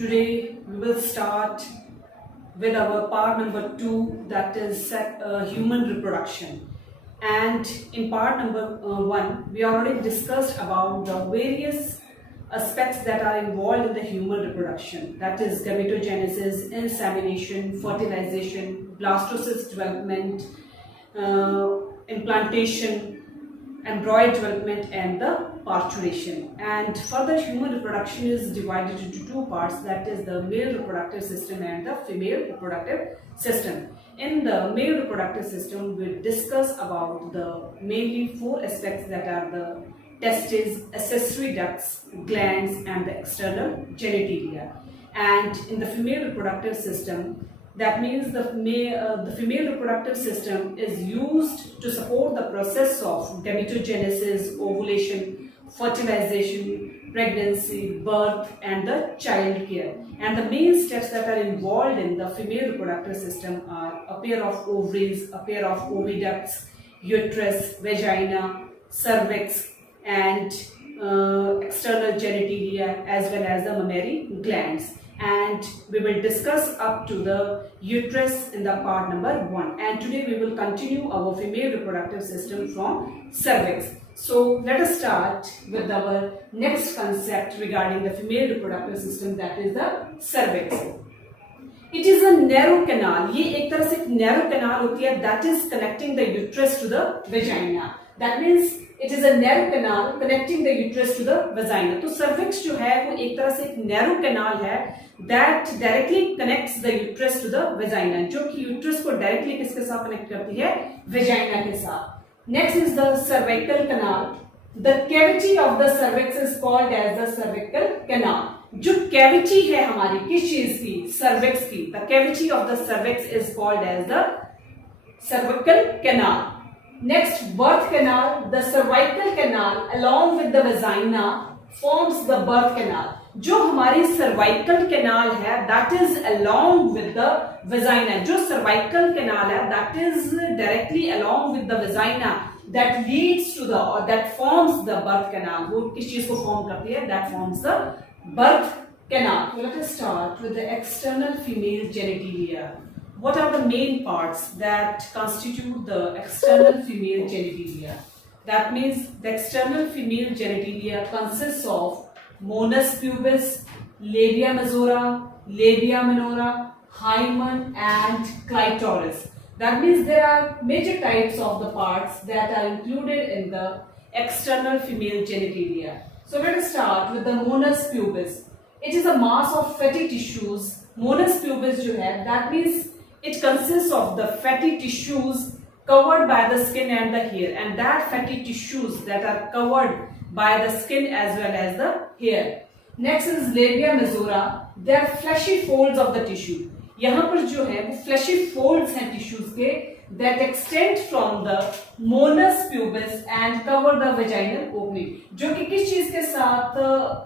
Today we will start with our part number 2, that is human reproduction. And in part number 1 we already discussed about the various aspects that are involved in the human reproduction, that is gametogenesis, insemination, fertilization, blastocyst development, implantation, embryo development and the parturition. And further, human reproduction is divided into two parts, that is the male reproductive system and the female reproductive system. In the male reproductive system we discuss about the mainly four aspects, that are the testes, accessory ducts, glands and the external genitalia. And in the female reproductive system, that means the female reproductive system is used to support the process of gametogenesis, ovulation, fertilization, pregnancy, birth and the child care. And the main steps that are involved in the female reproductive system are a pair of ovaries, a pair of oviducts, uterus, vagina, cervix and external genitalia, as well as the mammary glands. And we will discuss up to the uterus in the part number 1. And today we will continue our female reproductive system from cervix. So let us start with our next concept regarding the female reproductive system, that is the cervix. It is a narrow canal. ये एक तरह से एक narrow canal होती है that is connecting the uterus to the vagina. That means it is a narrow canal connecting the uterus to the vagina. तो cervix जो है वो एक तरह से एक narrow canal है that directly connects the uterus to the vagina, जो कि uterus को directly किसके साथ connect करती है? Vagina के साथ. Next is the cervical canal. The cavity of the cervix is called as the cervical canal. जो cavity है हमारी किस चीज की? Cervix की. The cavity of the cervix is called as the cervical canal. Next, birth canal. The cervical canal along with the vagina forms the birth canal. जो हमारी cervical canal है that is along with the vagina. जो cervical canal है that is directly along with the vagina that leads to the or that forms the birth canal. वो किस चीज को form करती है? That forms the birth canal. So let us start with the external female genitalia. What are the main parts that constitute the external female genitalia? That means the external female genitalia consists of Mons pubis, labia majora, labia minora, hymen and clitoris. That means there are major types of the parts that are included in the external female genitalia. So let us start with the Mons pubis. It is a mass of fatty tissues. Mons pubis जो है, that means it consists of the fatty tissues covered by the skin and the hair, and that fatty tissues that are covered by the skin as well as the hair. Next is labia majora. They are fleshy folds of the tissue. यहाँ पर जो है वो fleshy folds हैं tissues के that extend from the Mons pubis and cover the vaginal opening. जो कि किस चीज के साथ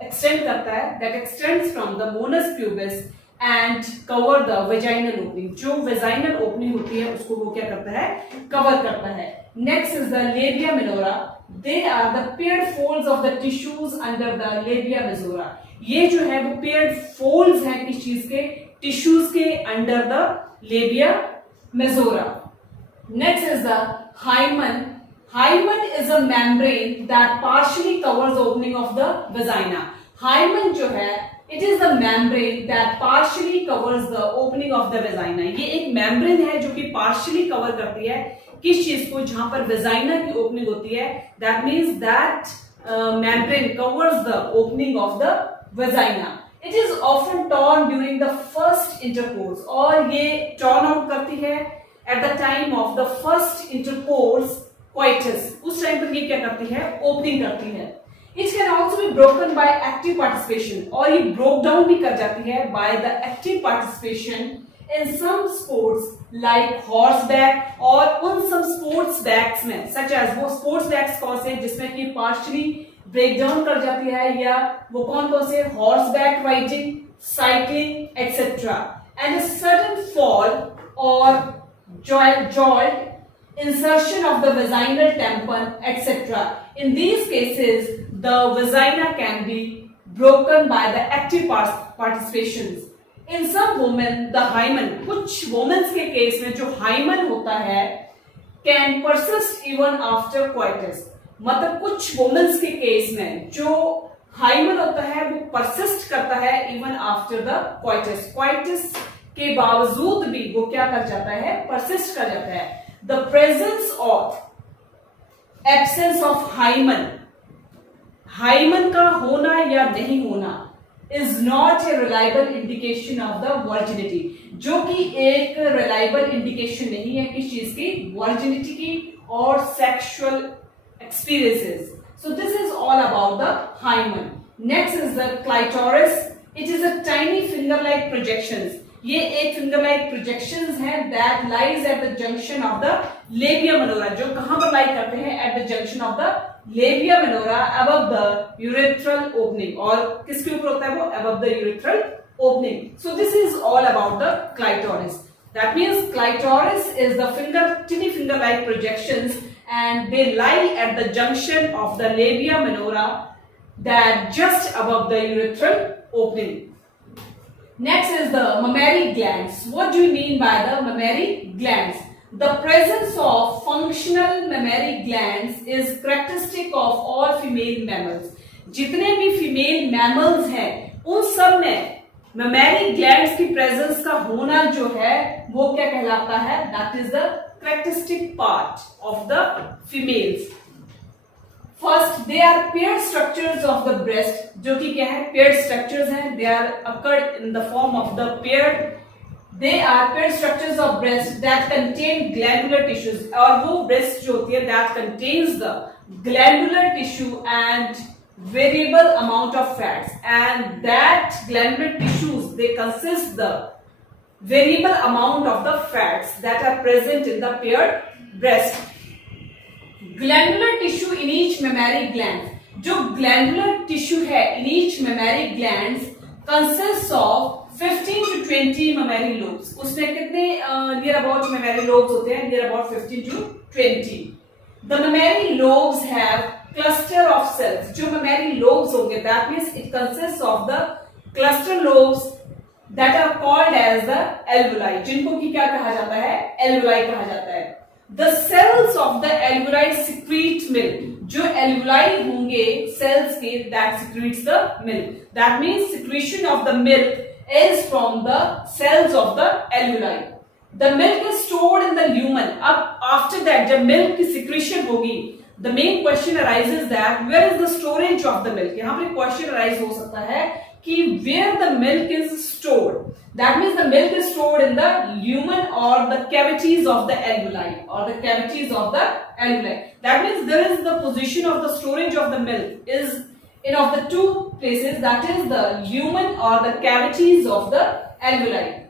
extend करता है? That extends from the Mons pubis and cover the vaginal opening. जो vaginal opening होती है उसको वो क्या करता है? Cover करता है. Next is the labia minora. They are the paired folds of the tissues under the labia majora. ये जो है वो paired folds हैं किस चीज के? Tissues के under the labia majora. Next is the hymen. Hymen is a membrane that partially covers the opening of the vagina. Hymen जो है it is the membrane that partially covers the opening of the vagina. ये एक membrane है जो कि partially cover करती है किस चीज को? जहां पर vagina की opening होती है. That means that membrane covers the opening of the vagina. It is often torn during the first intercourse, और ये torn out करती है at the time of the first intercourse coitus. उस टाइम पर ये क्या करती है? Opening करती है. It can also be broken by active participation, और ये broke down भी कर जाती है by the active participation in some sports like horseback, और उन some sports backs में such as वो sports backs कौन से जिसमें कि partially break down कर जाती है, या वो कौन से? horseback riding, cycling etc. and a sudden fall or jolt, insertion of the vaginal tampon etc. In these cases the vagina can be broken by the active participations. In some women, the hymen, कुछ women's के case में जो hymen होता है can persist even after coitus. मतलब कुछ women's के case में जो हाइमन होता है वो परसिस्ट करता है even after the coitus. Coitus के बावजूद भी वो क्या कर जाता है, परसिस्ट कर जाता है. The presence of absence of hymen, hymen का होना या नहीं होना is not a reliable indication of the virginity, जो कि एक रिलायबल इंडिकेशन नहीं है किस चीज की, वर्जिनिटी की और sexual experiences. So this is all about the hymen. Next is the clitoris. It is a tiny finger-like projections. ये एक finger-like projections है that lies at the junction of the labia minora. जो कहाँ पर lie करते हैं? At the junction of the labia minora above the urethral opening. और किसके ऊपर होता है वो? Above the urethral opening. So this is all about the clitoris. That means clitoris is the tiny finger-like projections, and they lie at the junction of the labia minora, that just above the urethral opening. Next is the mammary glands. What do you mean by the mammary glands? The presence of functional mammary glands is characteristic of all female mammals. जितने भी female mammals हैं उन सब में mammary glands की presence का होना जो है वो क्या कहलाता है? That is the characteristic part of the females. First, they are paired structures of the breast, जो कि क्या है? Paired structures हैं. They are occurred in the form of the paired. They are paired structures of breast that contain glandular tissues. और वो breast जो होती है that contains the glandular tissue and variable amount of fats. And that glandular tissues they consist the variable amount of the fats that are present in the paired breast. Glandular tissue in each mammary gland. जो glandular tissue है in each mammary glands consists of 15 to 20 mammary lobes. उसमें कितने near about mammary lobes होते हैं? Near about 15 to 20. The mammary lobes have cluster of cells. जो mammary lobes होंगे that means it consists of the cluster lobes that are called as the alveoli, जिनको की क्या कहा जाता है? Alveoli कहा जाता है. The cells of the alveoli secrete milk. जो alveoli होंगे cells के that secretes the milk. That means secretion of the milk is from the cells of the alveoli. The milk is stored in the lumen. अब after that जब milk की secretion होगी, the main question arises that where is the storage of the milk? यहाँ पर question arise हो सकता है कि where the milk is stored. That means the milk is stored in the lumen or the cavities of the alveoli or the cavities of the alveoli. That means there is the position of the storage of the milk is in of the two places, that is the lumen or the cavities of the alveoli.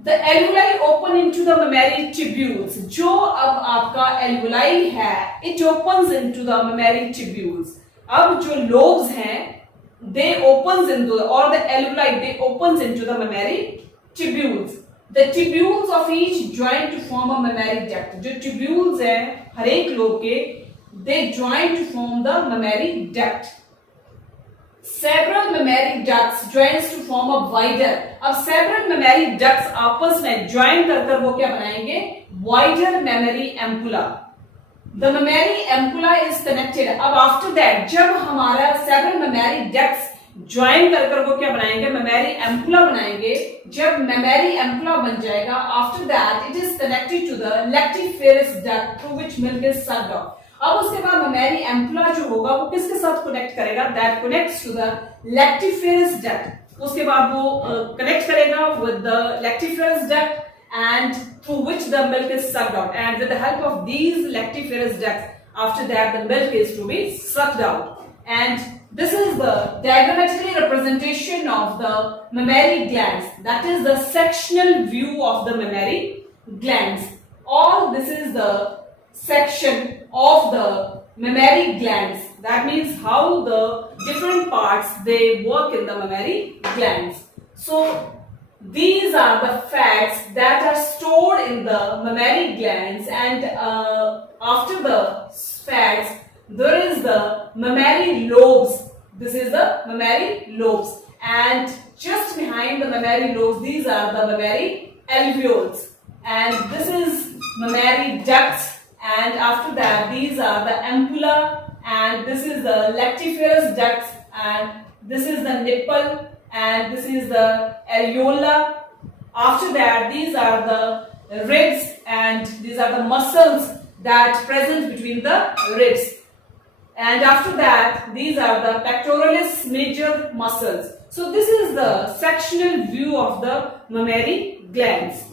The alveoli open into the mammary tubules. जो अब आपका alveoli है it opens into the mammary tubules. अब जो lobes हैं they opens into the, or the alveoli they opens into the mammary tubules. The tubules of each join to form a mammary duct. जो tubules हैं हर एक lobe के they join to form the mammary duct. Several mammary ducts joins to form a wider. अब several mammary ducts आपस में join कर वो क्या बनाएंगे? Wider mammary ampulla. The mammary ampulla is connected. अब after that जब हमारा several mammary ducts join कर वो क्या बनाएंगे? mammary ampulla बनाएंगे. जब mammary ampulla बन जाएगा, after that it is connected to the lactiferous duct through which milk is sucked out. अब उसके बाद mammary ampulla जो होगा वो किसके साथ connect करेगा? That connects to the lactiferous duct. उसके बाद वो connect करेगा with the lactiferous duct and through which the milk is sucked out, and with the help of these lactiferous ducts after that the milk is to be sucked out. And this is the diagrammatically representation of the mammary glands, that is the sectional view of the mammary glands. All this is the section of the mammary glands, that means how the different parts they work in the mammary glands. So these are the fats that are stored in the mammary glands, and after the fats there is the mammary lobes This is the mammary lobes, and just behind the mammary lobes, these are the mammary alveoles, and this is mammary ducts, and after that these are the ampulla, and this is the lactiferous ducts, and this is the nipple, and this is the areola. After that these are the ribs, and these are the muscles that present between the ribs, and after that these are the pectoralis major muscles. So this is the sectional view of the mammary glands.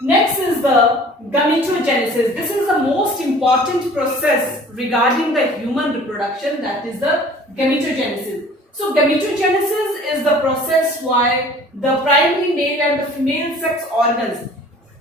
Next is the gametogenesis. This is the most important process regarding the human reproduction, that is the gametogenesis. So gametogenesis is the process why the primary male and the female sex organs.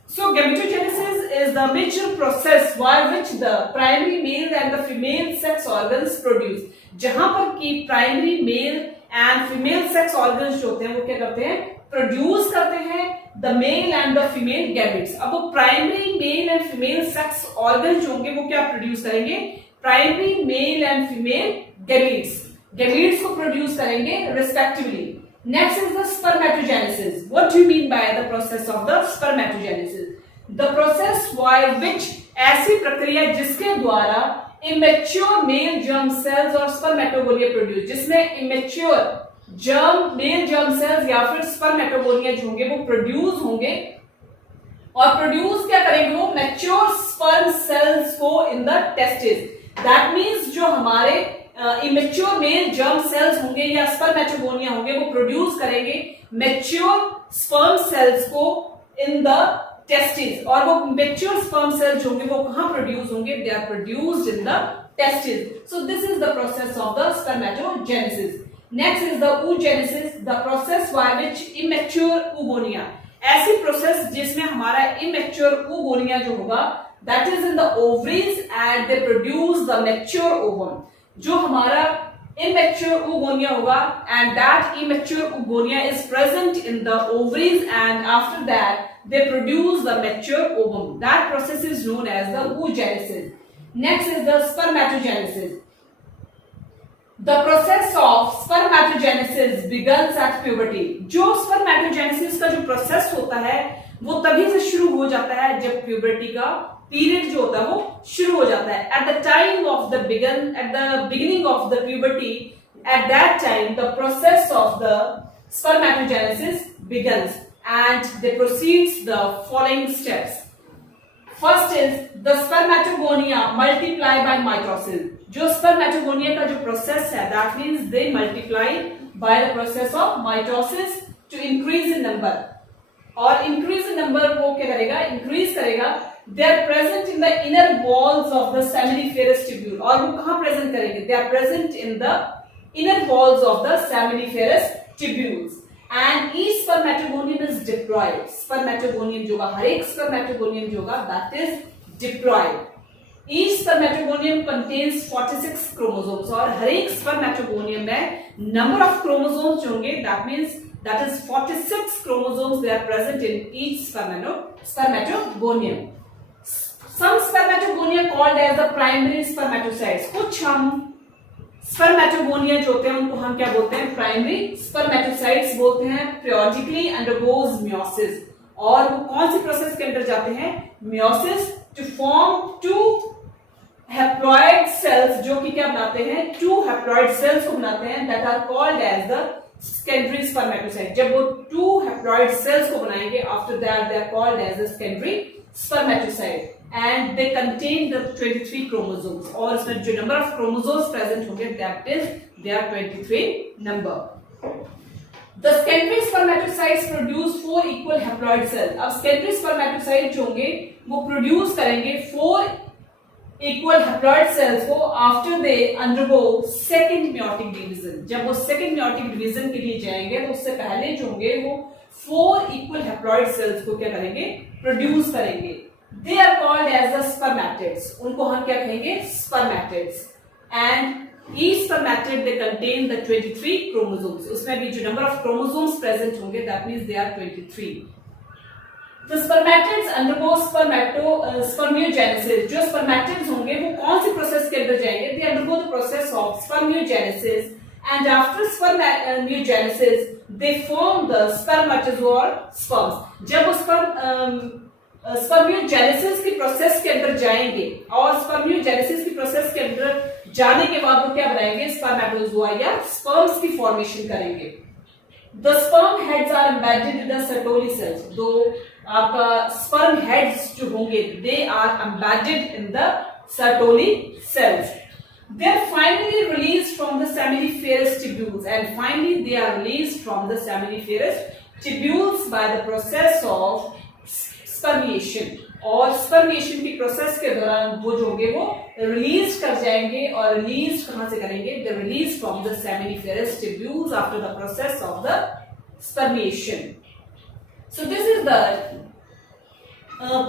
So gametogenesis is the major process by which the primary male and the female sex organs produce. जहां पर कि primary male and female sex organs जो होते हैं वो क्या करते हैं, प्रोड्यूस करते हैं the male and the female gametes. अब वो primary male and female sex organs जो होंगे वो क्या प्रोड्यूस करेंगे, primary male and female gametes. Gametes को प्रोड्यूस करेंगे respectively. Next is the spermatogenesis. What do you mean by the process of the spermatogenesis? The process by which ऐसी प्रक्रिया जिसके द्वारा immature male germ cells और spermatogonia produce, जिसमें immature male germ cells या फिर spermatogonia जो होंगे वो produce होंगे, और produce क्या करेंगे वो mature sperm cells को in the testes. That means जो हमारे इमेच्योर मेल जर्म सेल्स होंगे या स्पर्मेटोगोनिया होंगे वो प्रोड्यूस करेंगे मैच्योर स्पर्म सेल्स को इन द टेस्टिस, और वो मैच्योर स्पर्म सेल्स होंगे वो कहां प्रोड्यूस होंगे, they are produced in the testis. So this is the process of the spermatogenesis. Next is the oogenesis, the process by which immature oogonia, ऐसी प्रोसेस जिसमें हमारा इमेच्योर oogonia जो होगा that is in the ovaries and they produce the mature ovum. जो हमारा immature oogonia होगा and that immature oogonia is present in the ovaries, and after that they produce the mature ovum. That process is known as the oogenesis. Next is the spermatogenesis. The process of spermatogenesis begins at puberty. जो spermatogenesis का जो process होता है वो तभी से शुरू हो जाता है जब puberty का पीरियड जो होता है वो शुरू हो जाता है. At the time of the beginning of the puberty, at that time the process of the spermatogenesis begins and they proceeds the following steps. First is the spermatogonia multiply by mitosis. जो spermatogonia का जो process है that means they multiply by the process of mitosis to increase in number, और increase in number वो क्या करेगा, increase करेगा. They are present in the inner walls of the seminiferous tubule, और वो कहाँ present करेंगे, they are present in the inner walls of the seminiferous tubules, and each spermatogonium is diploid. Spermatogonium जो होगा, हर एक spermatogonium जो होगा that is diploid. Each spermatogonium contains 46 chromosomes, और हर एक spermatogonium में number of chromosomes जो होंगे that means that is 46 chromosomes they are present in each spermatogonium. Some spermatogonia called as the primary spermatocytes. कुछ हम spermatogonia जो होते हैं उनको हम क्या बोलते हैं, primary spermatocytes बोलते हैं. periodically undergoes meiosis, और वो कौन सी प्रोसेस के अंदर जाते हैं, meiosis, to form two haploid cells, जो कि क्या बनाते हैं, two haploid cells को बनाते हैं that are called as the secondary spermatocyte. जब वो two haploid cells को बनाएंगे after that they are called as the secondary spermatocyte, and they contain the 23 chromosomes, और इसमें जो number of chromosomes present होंगे that is they are 23 number. The secondary spermatocytes produce 4 equal haploid cells. अब secondary spermatocytes जो होंगे वो produce करेंगे 4 equal haploid cells को after they undergo second meiotic division. जब वो second meiotic division के लिए जाएंगे तो उससे पहले जो होंगे वो 4 equal haploid cells को क्या करेंगे, produce करेंगे. They are called as the spermatids. उनको हम क्या कहेंगे, spermatids. And each spermatid they contain the 23 chromosomes. उसमें भी जो number of chromosomes present होंगे that means they are 23. The spermatids undergo spermiogenesis. जो spermatids होंगे वो कौन सी प्रोसेस के अंदर जाएंगे, they undergo the process of spermiogenesis and after spermatogenesis they form the spermatozoa or sperms. जब उस पर स्पर्मियोजेनेसिस की प्रोसेस के अंदर जाएंगे और स्पर्मियोजेनेसिस की प्रोसेस के अंदर जाने के बाद वो क्या बनाएंगे, स्पर्मेटोजोआ या स्पर्म्स की फॉर्मेशन करेंगे. The sperm heads are embedded in the Sertoli cells. दो आपका sperm heads जो होंगे they are embedded in the Sertoli cells. They are finally released from the seminiferous tubules, and finally they are released from the seminiferous tubules by the process of spermiation. और spermiation की process के दौरान वो जो होंगे वो release कर जाएंगे. और रिलीज कहां से करेंगे, the release from the seminiferous tubules after the process of the spermiation. So this is the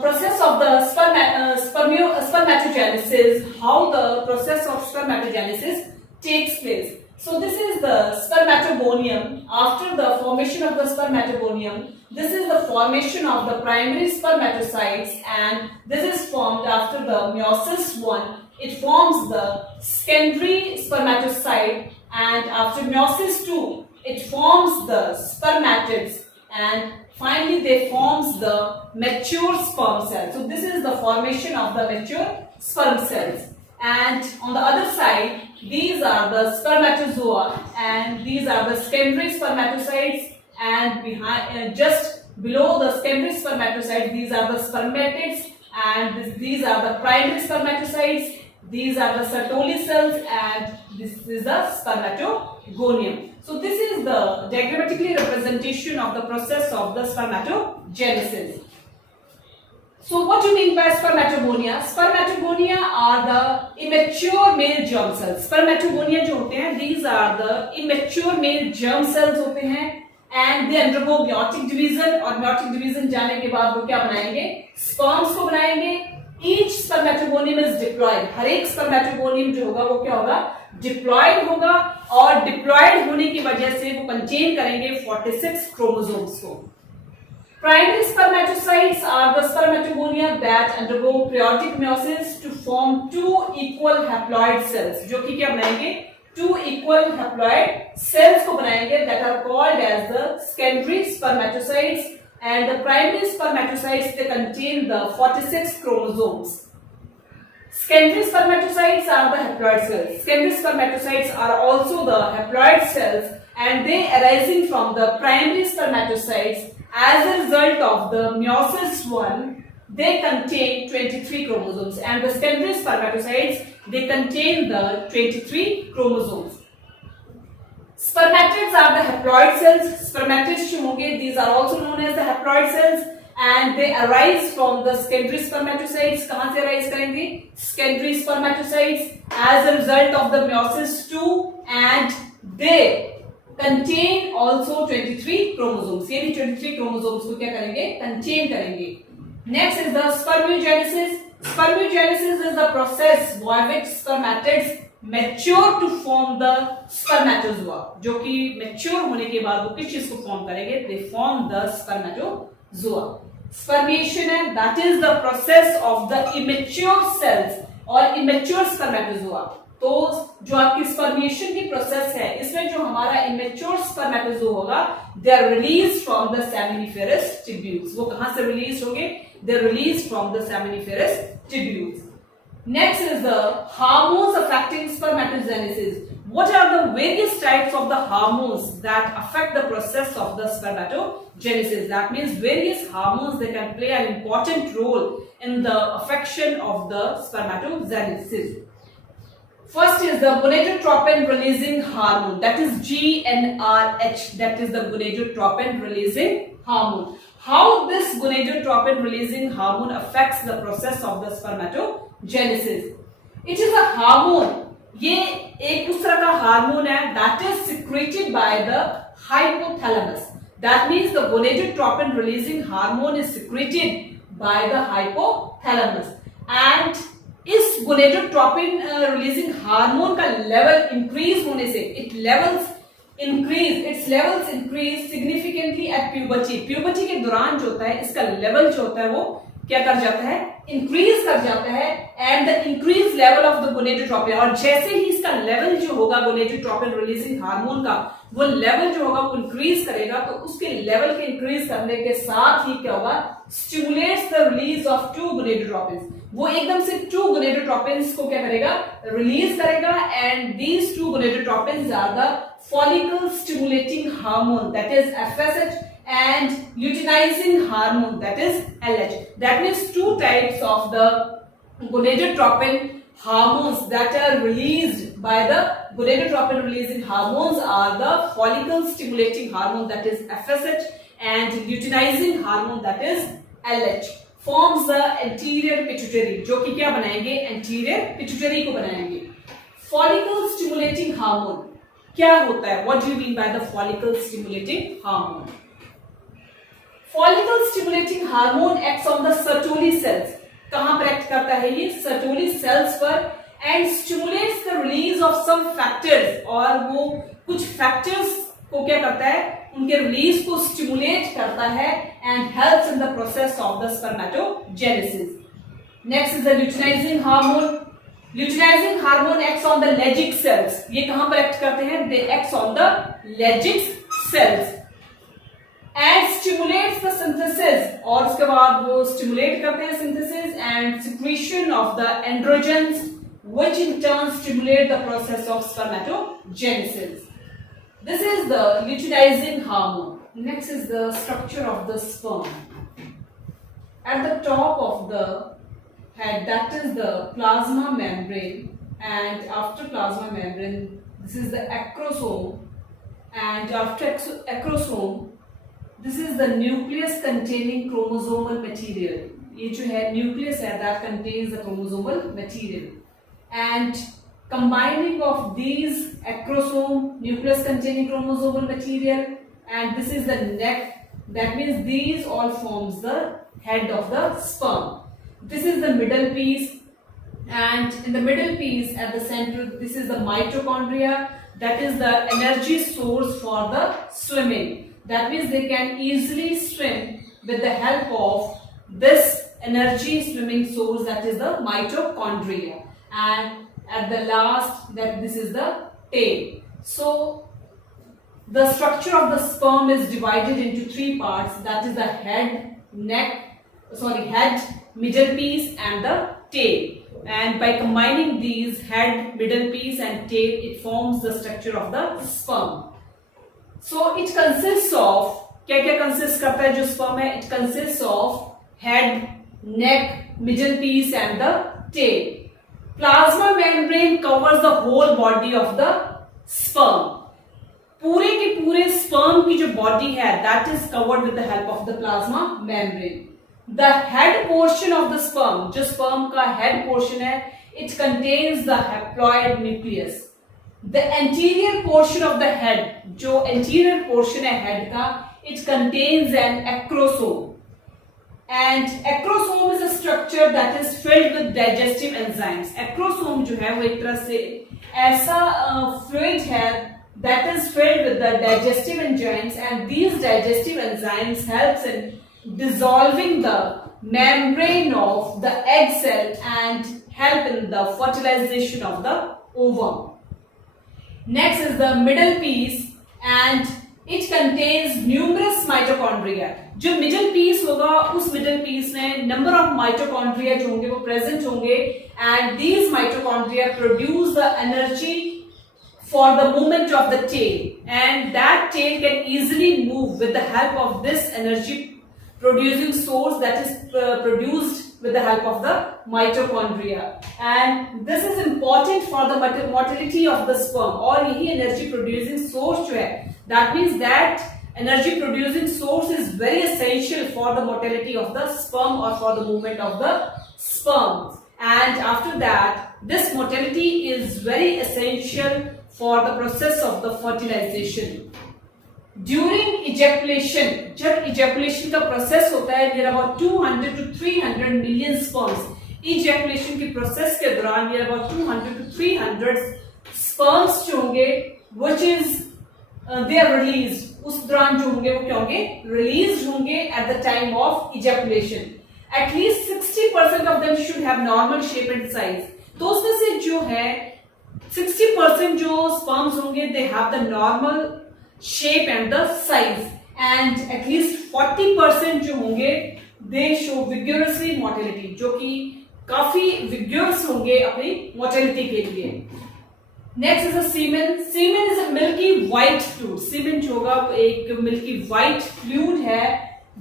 process of the spermatogenesis, how the process of spermatogenesis takes place. So this is the spermatogonium. After the formation of the spermatogonium, this is the formation of the primary spermatocytes, and this is formed after the meiosis 1. It forms the secondary spermatocyte, and after meiosis 2, it forms the spermatids, and finally they forms the mature sperm cell. So this is the formation of the mature sperm cells. And on the other side, these are the spermatozoa, and these are the secondary spermatocytes, and behind just below the secondary spermatocytes these are the spermatids, and these are the primary spermatocytes. These are the Sertoli cells, and this is the spermatogonium. So this is the diagrammatically representation of the process of the spermatogenesis. So what do you mean by spermatogonia? Spermatogonia are the immature male germ cells. Spermatogonia जो होते हैं, these are the immature male germ cells होते हैं, and they undergo meiotic division. और meiotic division जाने के बाद वो क्या बनाएंगे, sperms को बनाएंगे. Each spermatogonium is diploid. हर एक spermatogonium जो होगा वो क्या होगा, diploid होगा, और diploid होने की वजह से वो contain करेंगे 46 chromosomes को. Primary spermatocytes are the spermatogonia that undergo periodic meiosis to form two equal haploid cells. जो कि क्या बनाएंगे, two equal haploid cells को बनाएंगे that are called as the secondary spermatocytes, and the primary spermatocytes they contain the 46 chromosomes. Secondary spermatocytes are the haploid cells. Secondary spermatocytes are also the haploid cells, and they arising from the primary spermatocytes. As a result of the meiosis 1, they contain 23 chromosomes, and the secondary spermatocytes they contain the 23 chromosomes. Spermatids are the haploid cells. Spermatids जो होंगे, these are also known as the haploid cells, and they arise from the secondary spermatocytes. कहाँ से arise करेंगे, secondary spermatocytes, as a result of the meiosis 2, and they contain also 23 chromosomes. ये भी 23 chromosomes को क्या करेंगे, contain करेंगे. Next is the spermiogenesis. Spermiogenesis is the process by which spermatids mature to form the spermatozoa. जो कि mature होने के बाद वो किस चीज को form करेंगे, they form the spermatozoa. Spermiation है, that is the process of the immature cells or immature spermatozoa. तो जो आपकी स्पर्मिएशन की प्रोसेस है, इसमें जो हमारा इमेच्योर स्पर्मेटोजोआ होगा, they are release from the seminiferous tubules. वो कहां से रिलीज होंगे, they are release from the seminiferous tubules. Next is the hormones affecting spermatogenesis. What are the various types of the hormones that affect the process of the spermatogenesis? That means various hormones that can play an important role in the affection of the spermatogenesis. First is the gonadotropin releasing hormone, that is GnRH, that is the gonadotropin releasing hormone. How this gonadotropin releasing hormone affects the process of the spermatogenesis? It is a hormone, ये एक उस तरह का hormone है that is secreted by the hypothalamus. That means the gonadotropin releasing hormone is secreted by the hypothalamus, and इस gonadotropin releasing hormone का level increase होने से it's levels increase significantly at puberty. Puberty के दौरान जो होता है, इसका लेवल जो होता है वो क्या कर जाता है, इंक्रीज कर जाता है at the increase level of the gonadotropin, और जैसे ही इसका लेवल जो होगा गोनेडोट्रोपिन रिलीजिंग हार्मोन का, वो लेवल जो होगा वो इंक्रीज करेगा, तो उसके लेवल के इंक्रीज करने के साथ ही क्या होगा, stimulates the release of two gonadotropin, वो एकदम से टू गोनेडोट्रोपिन को क्या करेगा, रिलीज करेगा, and these two gonadotropin are the follicle stimulating hormone, that is FSH, and luteinizing hormone, that is LH. That means two types of the gonadotropin hormones that are released by the gonadotropin releasing hormones are the follicle stimulating hormone, that is FSH, and luteinizing hormone, that is LH, forms the anterior pituitary, जो कि क्या बनाएंगे, anterior pituitary को बनाएंगे. Follicle stimulating hormone क्या होता है, what do you mean by the follicle stimulating hormone? Follicle stimulating hormone acts on the Sertoli cells. कहां पर एक्ट करता है ये, Sertoli cells पर, and stimulates the release of some factors, और वो कुछ factors को क्या करता है, उनके रिलीज को स्टिमुलेट करता है and helps in the process of the spermatogenesis. Next is the luteinizing hormone. Luteinizing hormone acts on the Leydig cells. ये कहां पर एक्ट करते हैं, they acts on the Leydig cells and stimulates the synthesis, और उसके बाद वो stimulate करते हैं synthesis and secretion of the androgens, which in turn stimulate the process of spermatogenesis. This is the luteinizing hormone. Next is the structure of the sperm. At the top of the head, that is the plasma membrane, and after plasma membrane this is the acrosome, and after acrosome this is the nucleus containing chromosomal material. ये जो है nucleus है, that contains the chromosomal material, and combining of these acrosome, nucleus containing chromosomal material, and this is the neck, that means these all forms the head of the sperm. This is the middle piece, and in the middle piece at the center this is the mitochondria, that is the energy source for the swimming. That means they can easily swim with the help of this energy swimming source, that is the mitochondria, and at the last that this is the tail. So the structure of the sperm is divided into three parts, that is the head, middle piece and the tail, and by combining these head, middle piece and tail, it forms the structure of the sperm. So it consists of, क्या क्या consist करता है जो sperm है, it consists of head, neck, middle piece and the tail. Plasma membrane covers the whole body of the sperm. पूरे के पूरे sperm की जो body है, that is covered with the help of the plasma membrane. The head portion of the sperm, जो sperm का head portion है, it contains the haploid nucleus. The anterior portion of the head, जो anterior portion है head का, it contains an acrosome. And acrosome is a structure that is filled with digestive enzymes. Acrosome जो है वो एक तरह से ऐसा fluid है that is filled with the digestive enzymes, and these digestive enzymes helps in dissolving the membrane of the egg cell and help in the fertilization of the ovum. Next is the middle piece, and it contains numerous mitochondria. जो middle piece होगा, उस middle piece में number of mitochondria जो होंगे वो present होंगे, and these mitochondria produce the energy for the movement of the tail, and that tail can easily move with the help of this energy producing source, that is produced with the help of the mitochondria, and this is important for the motility of the sperm. और यही energy producing source जो है, that means that energy producing source is very essential for the motility of the sperm or for the movement of the sperm, and after that this motility is very essential for the process of the fertilization. During ejaculation, जब ejaculation का process होता है, there are about 200 to 300 million sperms. Ejaculation की process के दौरान there are about 200 to 300 sperms जो होंगे, which is they are released. उस दौरान जो होंगे वो क्या होंगे, released होंगे at the time of ejaculation. At least 60% of them should have normal shape and size. तो उसमें से जो है 60% जो स्पर्म्स होंगे they have the normal shape and the size, and at least 40% जो होंगे दे शो विग्योरसली मोटिलिटी, जो कि काफी विग्योरस होंगे अपनी मोटिलिटी के लिए। Next is a semen. Semen is a milky white fluid. Semen जो होगा वो एक मिल्की व्हाइट फ्लूइड है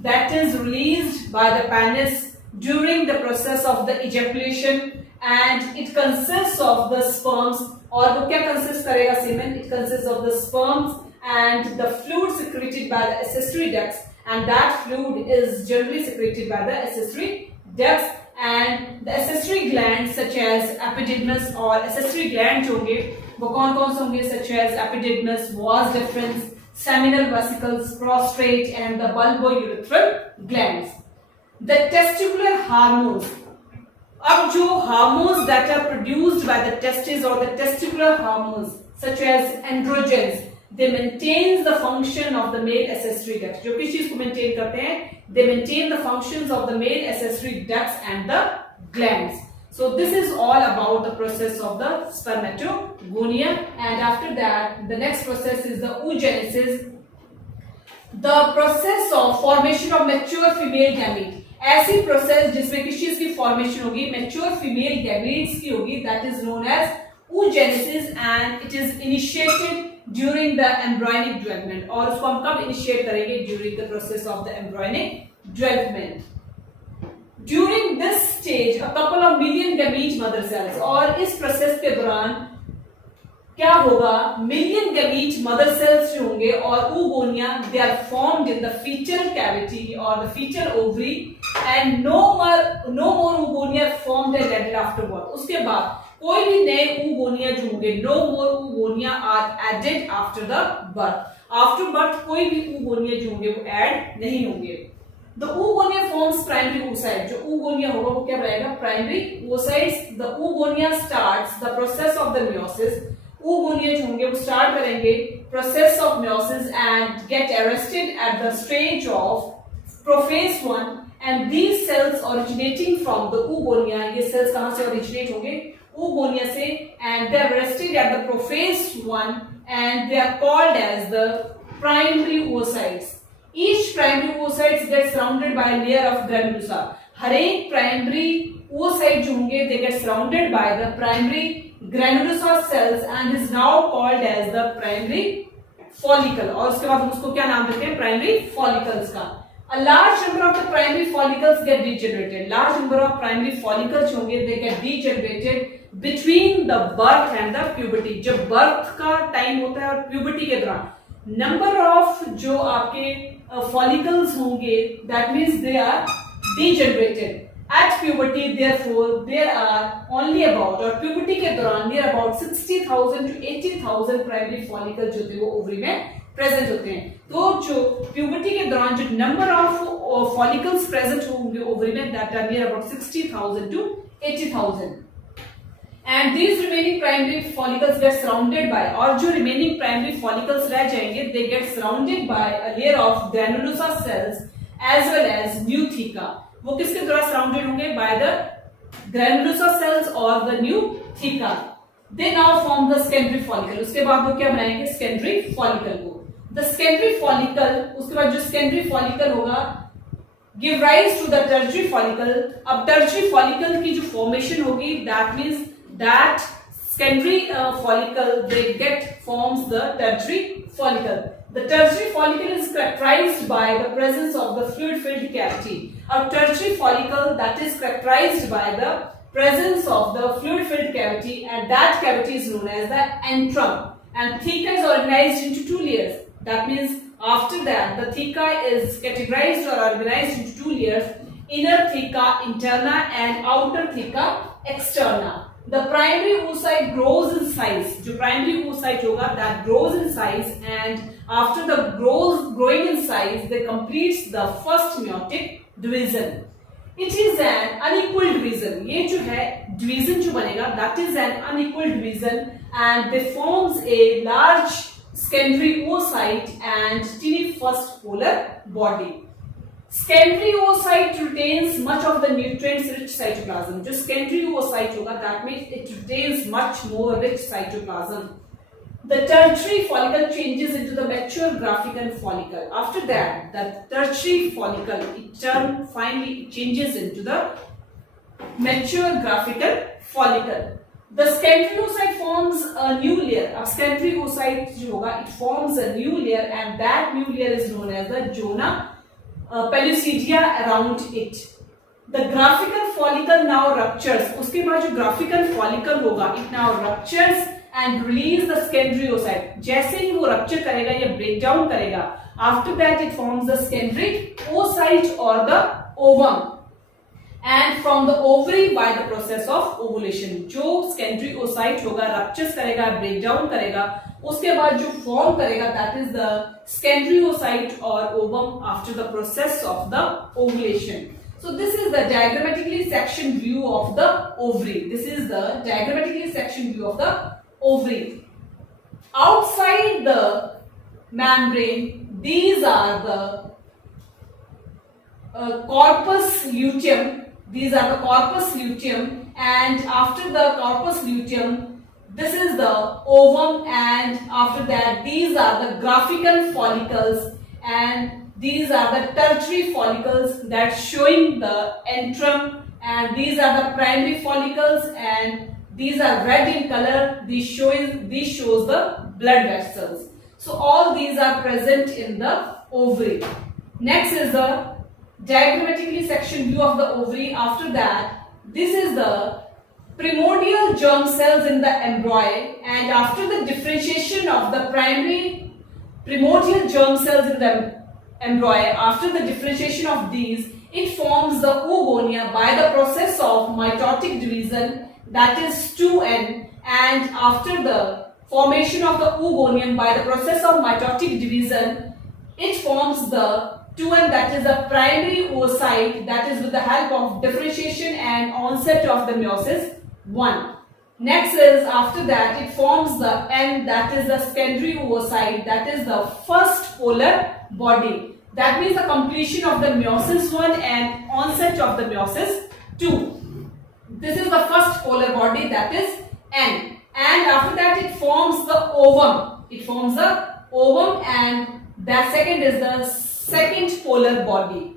that is released by the penis during the process of the ejaculation, and it consist of the sperms. और वो क्या consist करेगा semen? It consist of the sperms and the fluid secreted by the accessory ducts, and that fluid is generally secreted by the accessory ducts, and the accessory glands such as epididymis, और accessory glands होंगे वो कौन कौन से होंगे? such as epididymis, vas deferens, seminal vesicles, prostrate, and the bulbourethral glands. The testicular hormones, अब जो hormones that are produced by the testes or the testicular hormones such as androgens, they maintain the function of the male accessory ducts. जो किस चीज को maintain करते हैं? They maintain the functions of the male accessory ducts and the glands. So this is all about the process of the spermatogonia, and after that the next process is the oogenesis, the process of formation of mature female gamete. ऐसी प्रोसेस जिसमें किस चीज की formation होगी? Mature female gametes की होगी, that is known as oogenesis, and it is initiated during the embryonic development. और उसको हम कब इनिशिएट करेंगे? during the process of the embryonic development. During this stage a couple of million gamete mother cells, और इस process के दौरान क्या होगा? मिलियन गैमीट मदर सेल्स जो होंगे और oogonia they are formed in the fetal cavity or the fetal ovary, and no more oogonia formed and added after birth. उसके बाद कोई भी नए oogonia जो होंगे, no more oogonia are added after the birth. After birth कोई भी oogonia जो होंगे वो ऐड नहीं होंगे. The oogonia forms primary oocyte. जो oogonia होगा वो क्या रहेगा? Primary oocytes. The oogonia starts the process of the meiosis. oogonia जो होंगे वो स्टार्ट करेंगे process of meiosis and get arrested at the stage of prophase 1, and these cells originating from the oogonia, ये cells कहाँ से originate होंगे? oogonia से, and they are arrested at the prophase 1, and they are called as the primary oocytes. Each primary oocytes get surrounded by a layer of granulosa. हर एक primary oocyte जो होंगे they get surrounded by the primary granulosa cells and is now called as the primary follicle. और उसके बाद हम उसको क्या नाम देते हैं? primary follicles का. A large number of the primary follicles get degenerated. Large number of primary follicles होंगे they get degenerated between the birth and the puberty. जब birth का टाइम होता है और puberty के दौरान number of जो आपके follicles होंगे that means they are degenerated. At puberty, therefore, there are only about, और puberty के दौरान there are about 60,000 to 80,000 primary follicles जो थे वो ओवरी में प्रेजेंट होते हैं. तो जो puberty के दौरान जो number of follicles present होंगे ओवरी में that are near about 60,000 to 80,000. And these remaining primary follicles get surrounded by, और जो remaining primary follicles रह जाएंगे they get surrounded by a layer of granulosa cells as well as new theca. वो किसके द्वारा surrounded होंगे? By the granulosa cells और the new theca. They now form the secondary follicle. उसके बाद वो क्या बनाएंगे? सेकेंडरी फॉलिकल को. द सेकेंडरी फॉलिकल, उसके बाद जो सेकेंडरी फॉलिकल होगा give rise to the tertiary follicle. अब टर्शियरी फॉलिकल की जो फॉर्मेशन होगी that means that secondary follicle they get forms the tertiary follicle. The tertiary follicle is characterized by the presence of the fluid filled cavity. A tertiary follicle that is characterized by the presence of the fluid filled cavity, and that cavity is known as the antrum. And theca is organized into two layers. That means after that the theca is categorized or organized into two layers: inner theca interna and outer theca externa. The primary oocyte grows in size. जो primary oocyte होगा that grows in size, and after the growing in size, they completes the first meiotic division. It is an unequal division. ये जो है division जो बनेगा that is an unequal division, and they forms a large secondary oocyte and tiny first polar body. secondary oocyte retains much of the nutrients rich cytoplasm. जो secondary oocyte होगा, that means it retains much more rich cytoplasm. The tertiary follicle changes into the mature graphican follicle. After that, the tertiary follicle finally changes into the mature graphical follicle. The secondary oocyte forms a new layer. अब secondary oocyte जो होगा, it forms a new layer, and that new layer is known as the zona pellucidea around it. The graphical follicle now ruptures. उसके बाद जो graphical follicle होगा, it now ruptures and release the secondary oocyte. जैसे ही वो rupture करेगा या break down करेगा, after that it forms the secondary oocyte or the ovum, and from the ovary by the process of ovulation. जो secondary oocyte होगा, ruptures करेगा, break down करेगा, उसके बाद जो form करेगा, that is the secondary oocyte or ovum after the process of the ovulation. So this is the diagrammatically sectioned view of the ovary. This is the diagrammatically sectioned view of the ovary. Outside the membrane, these are the corpus luteum. These are the corpus luteum, and after the corpus luteum, this is the ovum, and after that these are the graphical follicles, and these are the tertiary follicles that showing the antrum, and these are the primary follicles, and these are red in color. This shows the blood vessels. So all these are present in the ovary. Next is the diagrammatically sectioned view of the ovary. After that, this is the primordial germ cells in the embryo, and after the differentiation of the primordial germ cells in the embryo, after the differentiation of these, it forms the oogonia by the process of mitotic division, that is 2n, and after the formation of the oogonium by the process of mitotic division, it forms the 2n, that is the primary oocyte, that is with the help of differentiation and onset of the meiosis 1. Next is, after that it forms the n, that is the secondary oocyte, that is the first polar body. That means the completion of the meiosis 1 and onset of the meiosis 2. This is the first polar body, that is N. And after that it forms the ovum. It forms the ovum, and that second is the second polar body.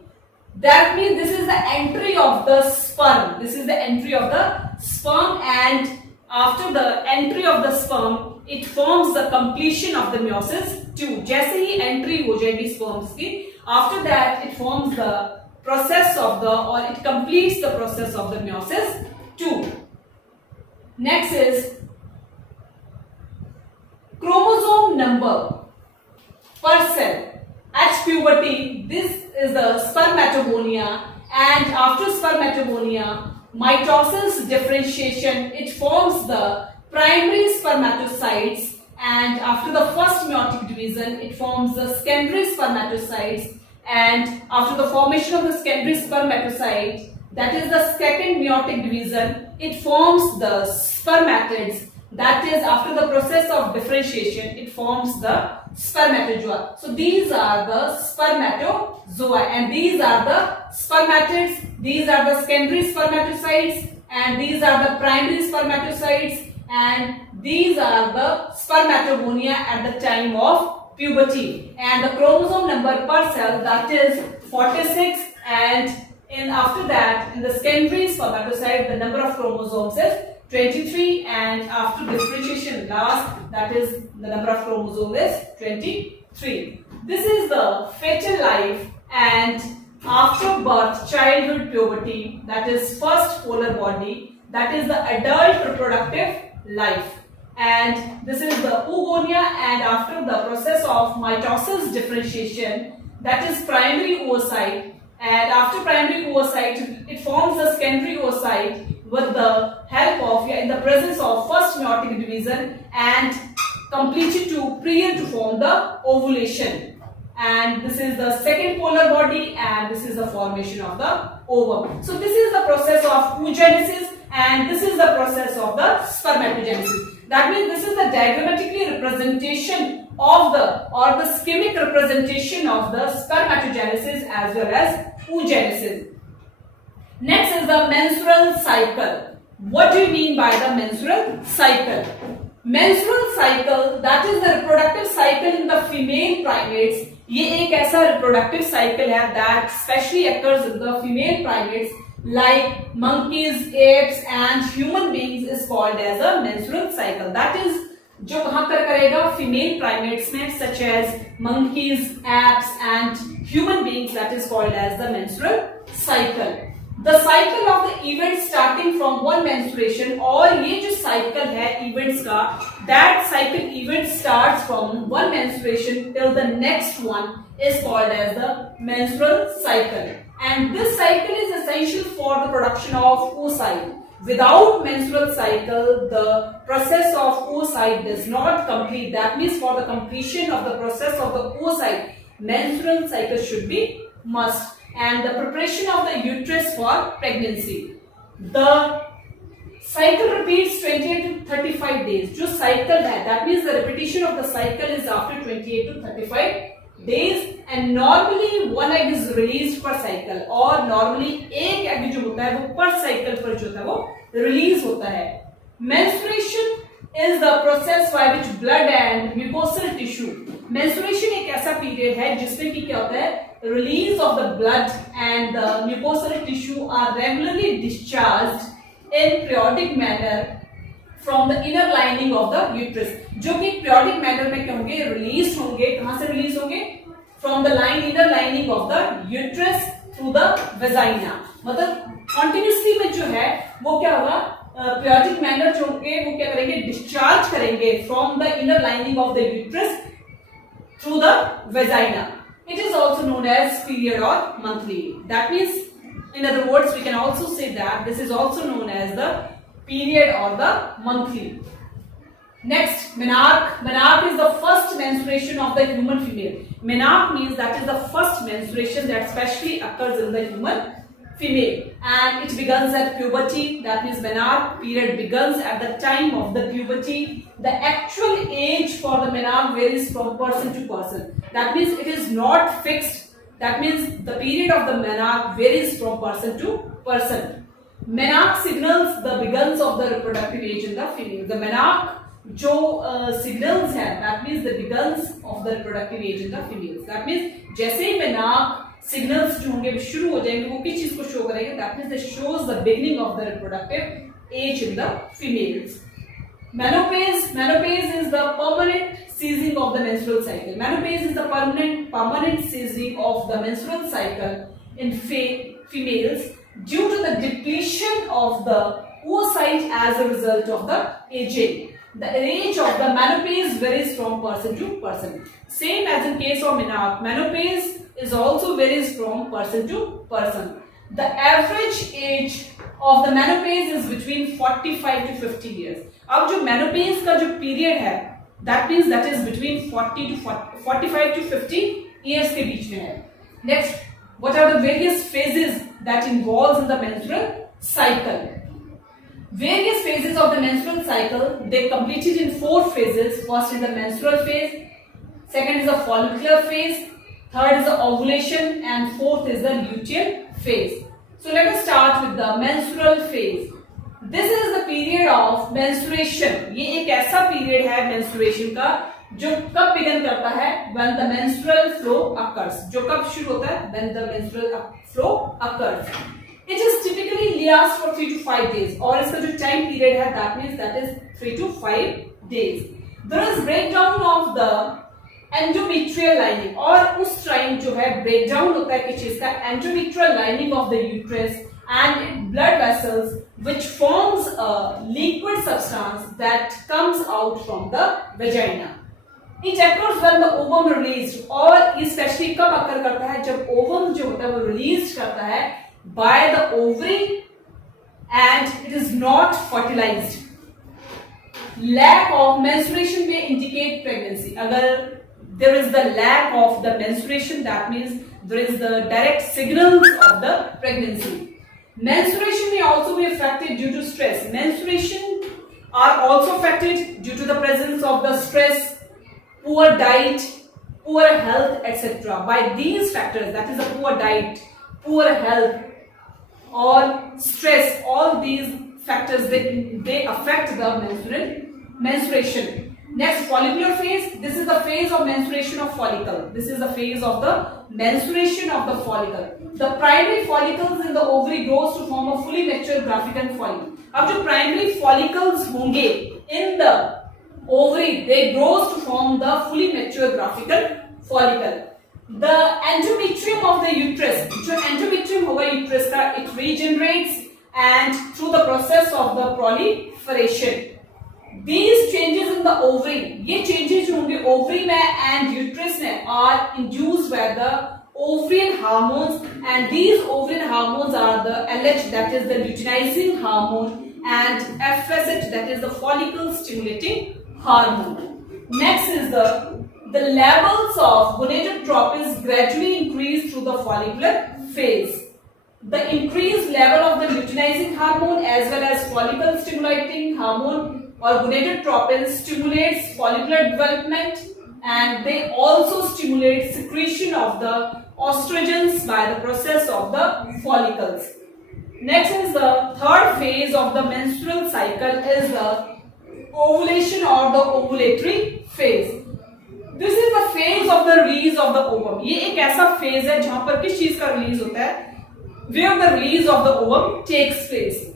That means this is the entry of the sperm. This is the entry of the sperm, and after the entry of the sperm, it forms the completion of the meiosis 2. जैसे ही entry हो जाएगी sperms की, after that it forms the process of the, or it completes the process of the meiosis 2. Next is chromosome number per cell. At puberty, this is the spermatogonia, and after spermatogonia, mitosis differentiation, it forms the primary spermatocytes, and after the first meiotic division, it forms the secondary spermatocytes, and after the formation of the secondary spermatocyte, that is the second meiotic division, it forms the spermatids. That is, after the process of differentiation, it forms the spermatozoa. So these are the spermatozoa, and these are the spermatids, these are the secondary spermatocytes, and these are the primary spermatocytes, and these are the spermatogonia at the time of puberty. And the chromosome number per cell, that is 46, and after that, in the secondary spermatocyte, the number of chromosomes is 23, and after differentiation last, that is the number of chromosomes is 23. This is the fetal life, and after birth, childhood, puberty, that is first polar body, that is the adult reproductive life, and this is the oogonia, and after the process of mitosis differentiation, that is primary oocyte, and after primary oocyte, it forms the secondary oocyte with the help of, in the presence of first meiotic division, and completed to form the ovulation. And this is the second polar body, and this is the formation of the ovum. So this is the process of oogenesis, and this is the process of the spermatogenesis. That means this is the diagrammatically representation of the or the schematic representation of the spermatogenesis as well as oogenesis. Next is the menstrual cycle. What do you mean by the menstrual cycle? Menstrual cycle, that is the reproductive cycle in the female primates. ये एक ऐसा reproductive cycle है that especially occurs in the female primates like monkeys, apes and human beings is called as a menstrual cycle. That is जो कहाँ कर करेगा female primates में such as monkeys, apes and human beings, that is called as the menstrual cycle. The cycle of the events starting from one menstruation, और ये जो cycle है events का, that cycle event starts from one menstruation till the next one is called as the menstrual cycle. And this cycle is essential for the production of oocyte. Without menstrual cycle, the process of oocyte does not complete. That means for the completion of the process of the oocyte, menstrual cycle should be must. And the preparation of the uterus for pregnancy. The cycle repeats 28 to 35 days. जो cycle है, that means the repetition of the cycle is after 28 to 35 days. And normally one egg is released per cycle. और normally एक egg जो होता है वो per cycle पर जो होता है वो release होता है. Menstruation is the process by which blood and mucosal tissue. Menstruation एक ऐसा period है जिसमें कि क्या होता है, release of the blood and the mucosal tissue are regularly discharged in periodic manner from the inner lining of the uterus. जो कि periodic manner में क्या होंगे, release होंगे. कहाँ से release होंगे? From the inner lining of the uterus through the vagina. मतलब continuously में जो है वो क्या होगा, periodic manner जो होंगे वो क्या करेंगे, discharge करेंगे from the inner lining of the uterus through the vagina. It is also known as period or monthly. That means, in other words, we can also say that this is also known as the period or the monthly. Next, menarche. Menarche is the first menstruation of the human female. Menarche means that is the first menstruation that especially occurs in the human female, and it begins at puberty. That means menarche period begins at the time of the puberty. The actual age for the menarche varies from person to person. That means it is not fixed. That means the period of the menarche varies from person to person. Menarche signals the begins of the reproductive age in the female. The menarche जो signals है, that means the begins of the reproductive age in the females. That means जैसे ही menarche signals जो होंगे शुरू हो जाएंगे, वो किस चीज को शो करेंगे? That means it shows the beginning of the reproductive age in the females. Menopause is the permanent ceasing of the menstrual cycle. Menopause is the permanent ceasing of the menstrual cycle in females due to the depletion of the oocyte as a result of the aging. The age of the menopause varies from person to person. Same as in case of menarche. Menopause is also varies from person to person. The average age of the menopause is between 45 to 50 years. अब जो menopause का जो period है, that means that is between 45 to 50 years के बीच में है. Next, what are the various phases that involves in the menstrual cycle? Various phases of the menstrual cycle, they completed in 4 phases. First is the menstrual phase, second is the follicular phase, third is the ovulation, and fourth is the luteal phase. So let us start with the menstrual phase. This is the period of menstruation. ये एक ऐसा period है menstruation का जो कब begin करता है? When the menstrual flow occurs. जो कब शुरू होता है? When the menstrual flow occurs. It is typically lasts for 3 to 5 days. और इसका जो time period है, that means that is 3 to 5 days. There is breakdown of the endometrial lining, और उस टाइम जो है breakdown होता है किस चीज का? Endometrial lining of the uterus and blood vessels, which forms a liquid substance that comes out from the vagina. It occurs when the ovum released, और especially कब occur करता है? जब ovum जो होता है वो released करता है by the ovary and it is not fertilized. Lack of menstruation may indicate pregnancy. अगर there is the lack of the menstruation, that means there is the direct signals of the pregnancy. Menstruation may also be affected due to stress. Menstruation are also affected due to the presence of the stress, poor diet, poor health, etc. By these factors, that is the poor diet, poor health, or stress, all these factors they affect the menstruation. Next, follicular phase. This is the phase of menstruation of follicle. This is the phase of the menstruation of the follicle. The primary follicles in the ovary grows to form a fully mature graphican follicle. अब जो primary follicles होंगे in the ovary, they grows to form the fully mature graphical follicle. The endometrium of the uterus, जो endometrium होगा uterus का, it regenerates and through the process of the proliferation. These changes in the ovary, ये changes जो होंगे ovary में and uterus में are induced by the ovarian hormones, and these ovarian hormones are the LH, that is the luteinizing hormone, and FSH, that is the follicle stimulating hormone. Next is the levels of gonadotropins gradually increase through the follicular phase. The increased level of the luteinizing hormone as well as follicle stimulating hormone or gonadotropin stimulates follicular development, and they also stimulate secretion of the estrogens by the process of the follicles. Next is the third phase of the menstrual cycle is the ovulation or the ovulatory phase. This is the phase of the release of the ovum. ये एक ऐसा phase है जहां पर किस चीज का release होता है, where the release of the ovum takes place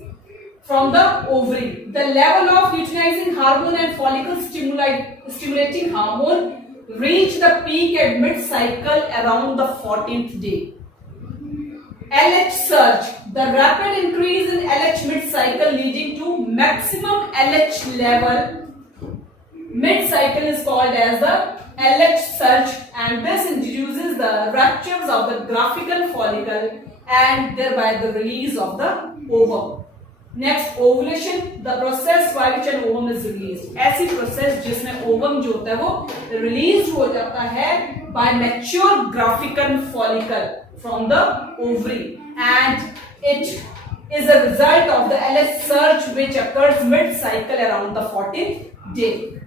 from the ovary. The level of luteinizing hormone and follicle stimulating hormone reach the peak at mid-cycle around the 14th day. LH surge, the rapid increase in LH mid-cycle leading to maximum LH level mid-cycle is called as the LH surge, and this introduces the ruptures of the graphical follicle and thereby the release of the ovum. Next, ovulation, the process by which an ovum is released. ऐसी process जिसमें ovum जो होता है वो released हो जाता है by mature graphican follicle from the ovary, and it is a result of the LH surge which occurs mid-cycle around the 14th day.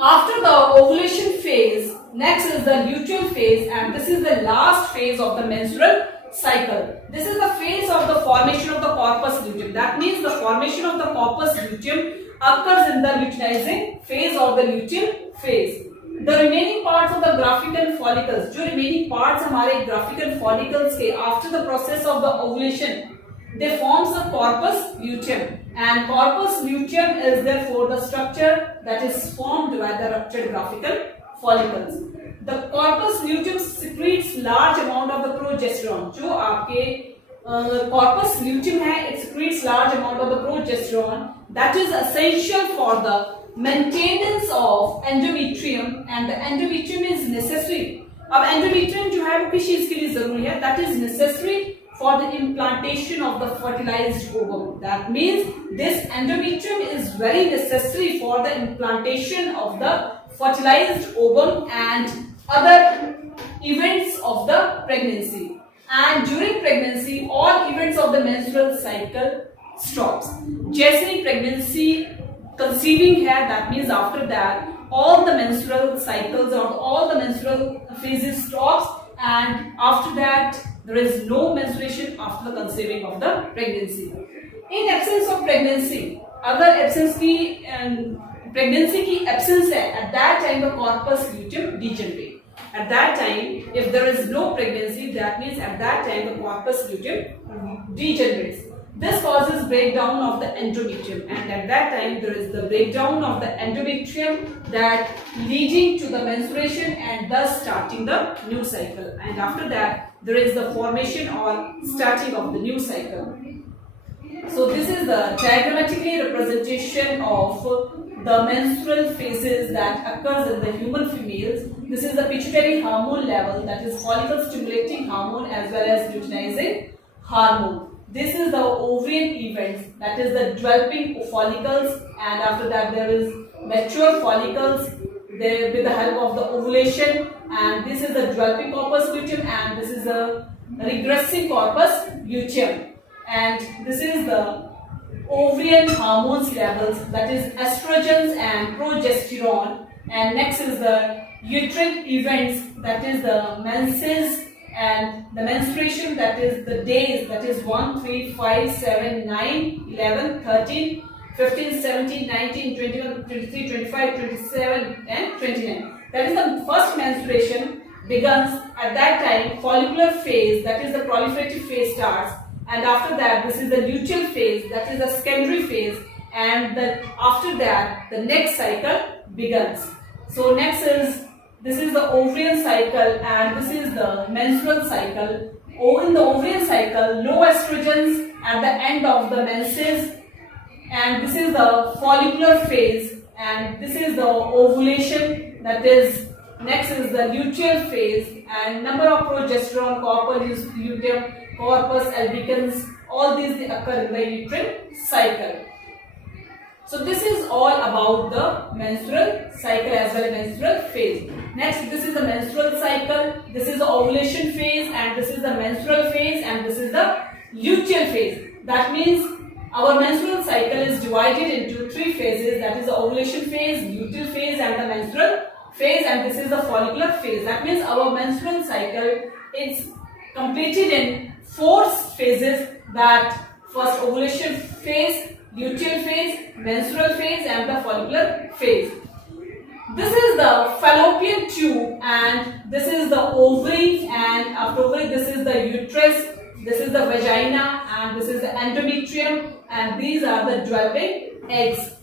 After the ovulation phase, next is the luteal phase, and this is the last phase of the menstrual cycle. This is the phase of the formation of the corpus luteum. That means the formation of the corpus luteum occurs in the luteinizing phase of the luteal phase. The remaining parts of the graphical follicles, जो remaining parts हमारे graphical follicles के after the process of the ovulation, they forms the corpus luteum, and corpus luteum is therefore the structure that is formed by the ruptured graphical follicles. The corpus luteum secretes large amount of the progesterone. जो आपके corpus luteum है, it secretes large amount of the progesterone that is essential for the maintenance of endometrium, and the endometrium is necessary. अब endometrium जो है वो किस चीज के लिए जरूरी है? That is necessary for the implantation of the fertilized ovum. That means this endometrium is very necessary for the implantation of the fertilized ovum and other events of the pregnancy. And during pregnancy, all events of the menstrual cycle stops. जैसे ही pregnancy conceiving है, that means after that all the menstrual cycles or all the menstrual phases stops, and after that there is no menstruation after the conceiving of the pregnancy. In absence of pregnancy, अगर absence की pregnancy की absence है, at that time the corpus luteum degenerate. At that time, if there is no pregnancy, that means at that time the corpus luteum degenerates. This causes breakdown of the endometrium, and at that time there is the breakdown of the endometrium that leading to the menstruation and thus starting the new cycle. And after that there is the formation or starting of the new cycle. So this is the diagrammatically representation of the menstrual phases that occurs in the human females. This is the pituitary hormone level, that is follicle stimulating hormone as well as luteinizing hormone. This is the ovarian events, that is the developing follicles, and after that there is mature follicles there with the help of the ovulation, and this is the developing corpus luteum, and this is the regressing corpus luteum, and this is the ovarian hormones levels, that is estrogens and progesterone. And next is the uterine events, that is the menses and the menstruation, that is the days, that is 1, 3, 5, 7, 9, 11, 13, 15, 17, 19, 21, 23, 25, 27 and 29. That is the first menstruation begins at that time. Follicular phase, that is the proliferative phase, starts, and after that this is the luteal phase, that is the secondary phase, and after that the next cycle begins. So next is, this is the ovarian cycle and this is the menstrual cycle. In the ovarian cycle, low estrogens at the end of the menses, and this is the follicular phase, and this is the ovulation, that is, next is the luteal phase, and number of progesterone, corpus luteum, corpus albicans, all these they occur in the uterine cycle. So this is all about the menstrual cycle as well as menstrual phase. Next, this is the menstrual cycle, this is the ovulation phase, and this is the menstrual phase, and this is the luteal phase. That means our menstrual cycle is divided into 3 phases, that is the ovulation phase, luteal phase and the menstrual phase, and this is the follicular phase. That means our menstrual cycle is completed in 4 phases, that first ovulation phase, luteal phase, menstrual phase and the follicular phase. This is the fallopian tube and this is the ovary, and after ovary this is the uterus, this is the vagina and this is the endometrium, and these are the developing eggs.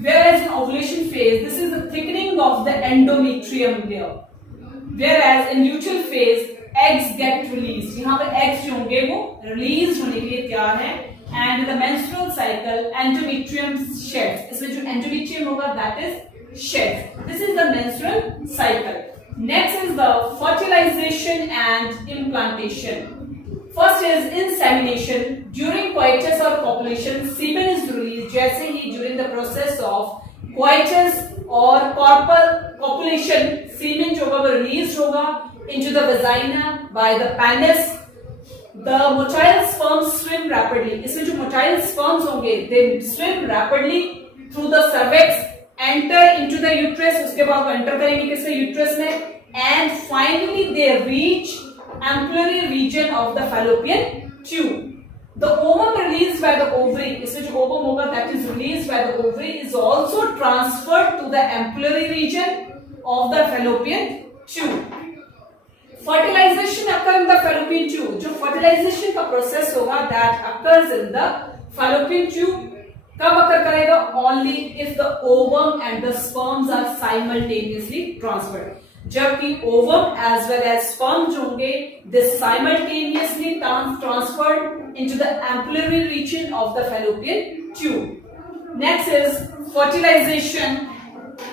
Whereas in ovulation phase, this is the thickening of the endometrium layer. Whereas in luteal phase, eggs get released. यहाँ पे eggs जो होंगे वो released होने के लिए तैयार हैं. And in the menstrual cycle, endometrium sheds. इसमें जो endometrium होगा, that is sheds. This is the menstrual cycle. Next is the fertilization and implantation. First is insemination. During coitus or copulation, semen is released. जैसे ही during the process of coitus or copulation, semen जो होगा वो released होगा into the vagina by the penis. The motile sperms swim rapidly. इसमें जो motile sperms होंगे, they swim rapidly through the cervix, enter into the uterus. उसके बाद वो enter करेंगे किसमें, uterus में, and finally they reach ampullary region of the fallopian tube. The ovum released by the ovary, इसमें जो ovum होगा that is released by the ovary is also transferred to the ampullary region of the fallopian tube. Fertilization occurs in the fallopian tube. जो fertilization का process होगा that occurs in the fallopian tube. कब occur करेगा? Only if the ovum and the sperms are simultaneously transferred. जबकि ovum as well as sperm जो होंगे, they simultaneously transferred into the ampullary region of the fallopian tube. Next is fertilization.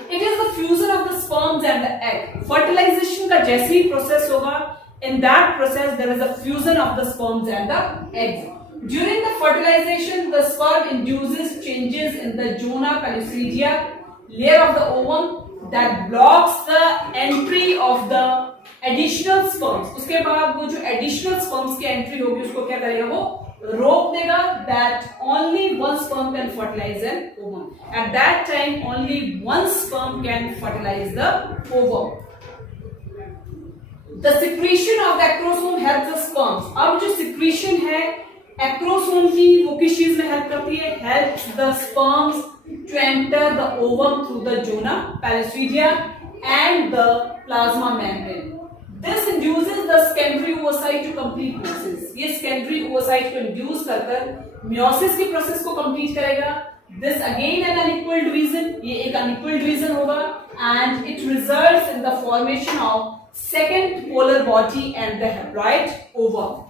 It is the fusion of the sperms and the egg. Fertilization का जैसे ही process होगा, in that process there is a fusion of the sperms and the eggs. During the fertilization, the sperm induces changes in the zona pellucidea, layer of the ovum, that blocks the entry of the additional sperms. उसके बाद वो जो additional sperms की entry होगी उसको क्या करेगा, वो रोक देगा, that only one sperm can fertilize an ovum. At that time only one sperm can fertilize the ovum. The secretion of the acrosome helps the sperms. अब जो secretion है acrosome की, वो किस चीज में help करती है? Helps the sperms to enter the ovum through the zona pellucidea and the plasma membrane. This induces the secondary oocyte to complete meiosis. ये secondary oocyte को induce कर meiosis की process को complete करेगा. This again an unequal division. ये एक unequal division होगा and it results in the formation of second polar body and the haploid ovum.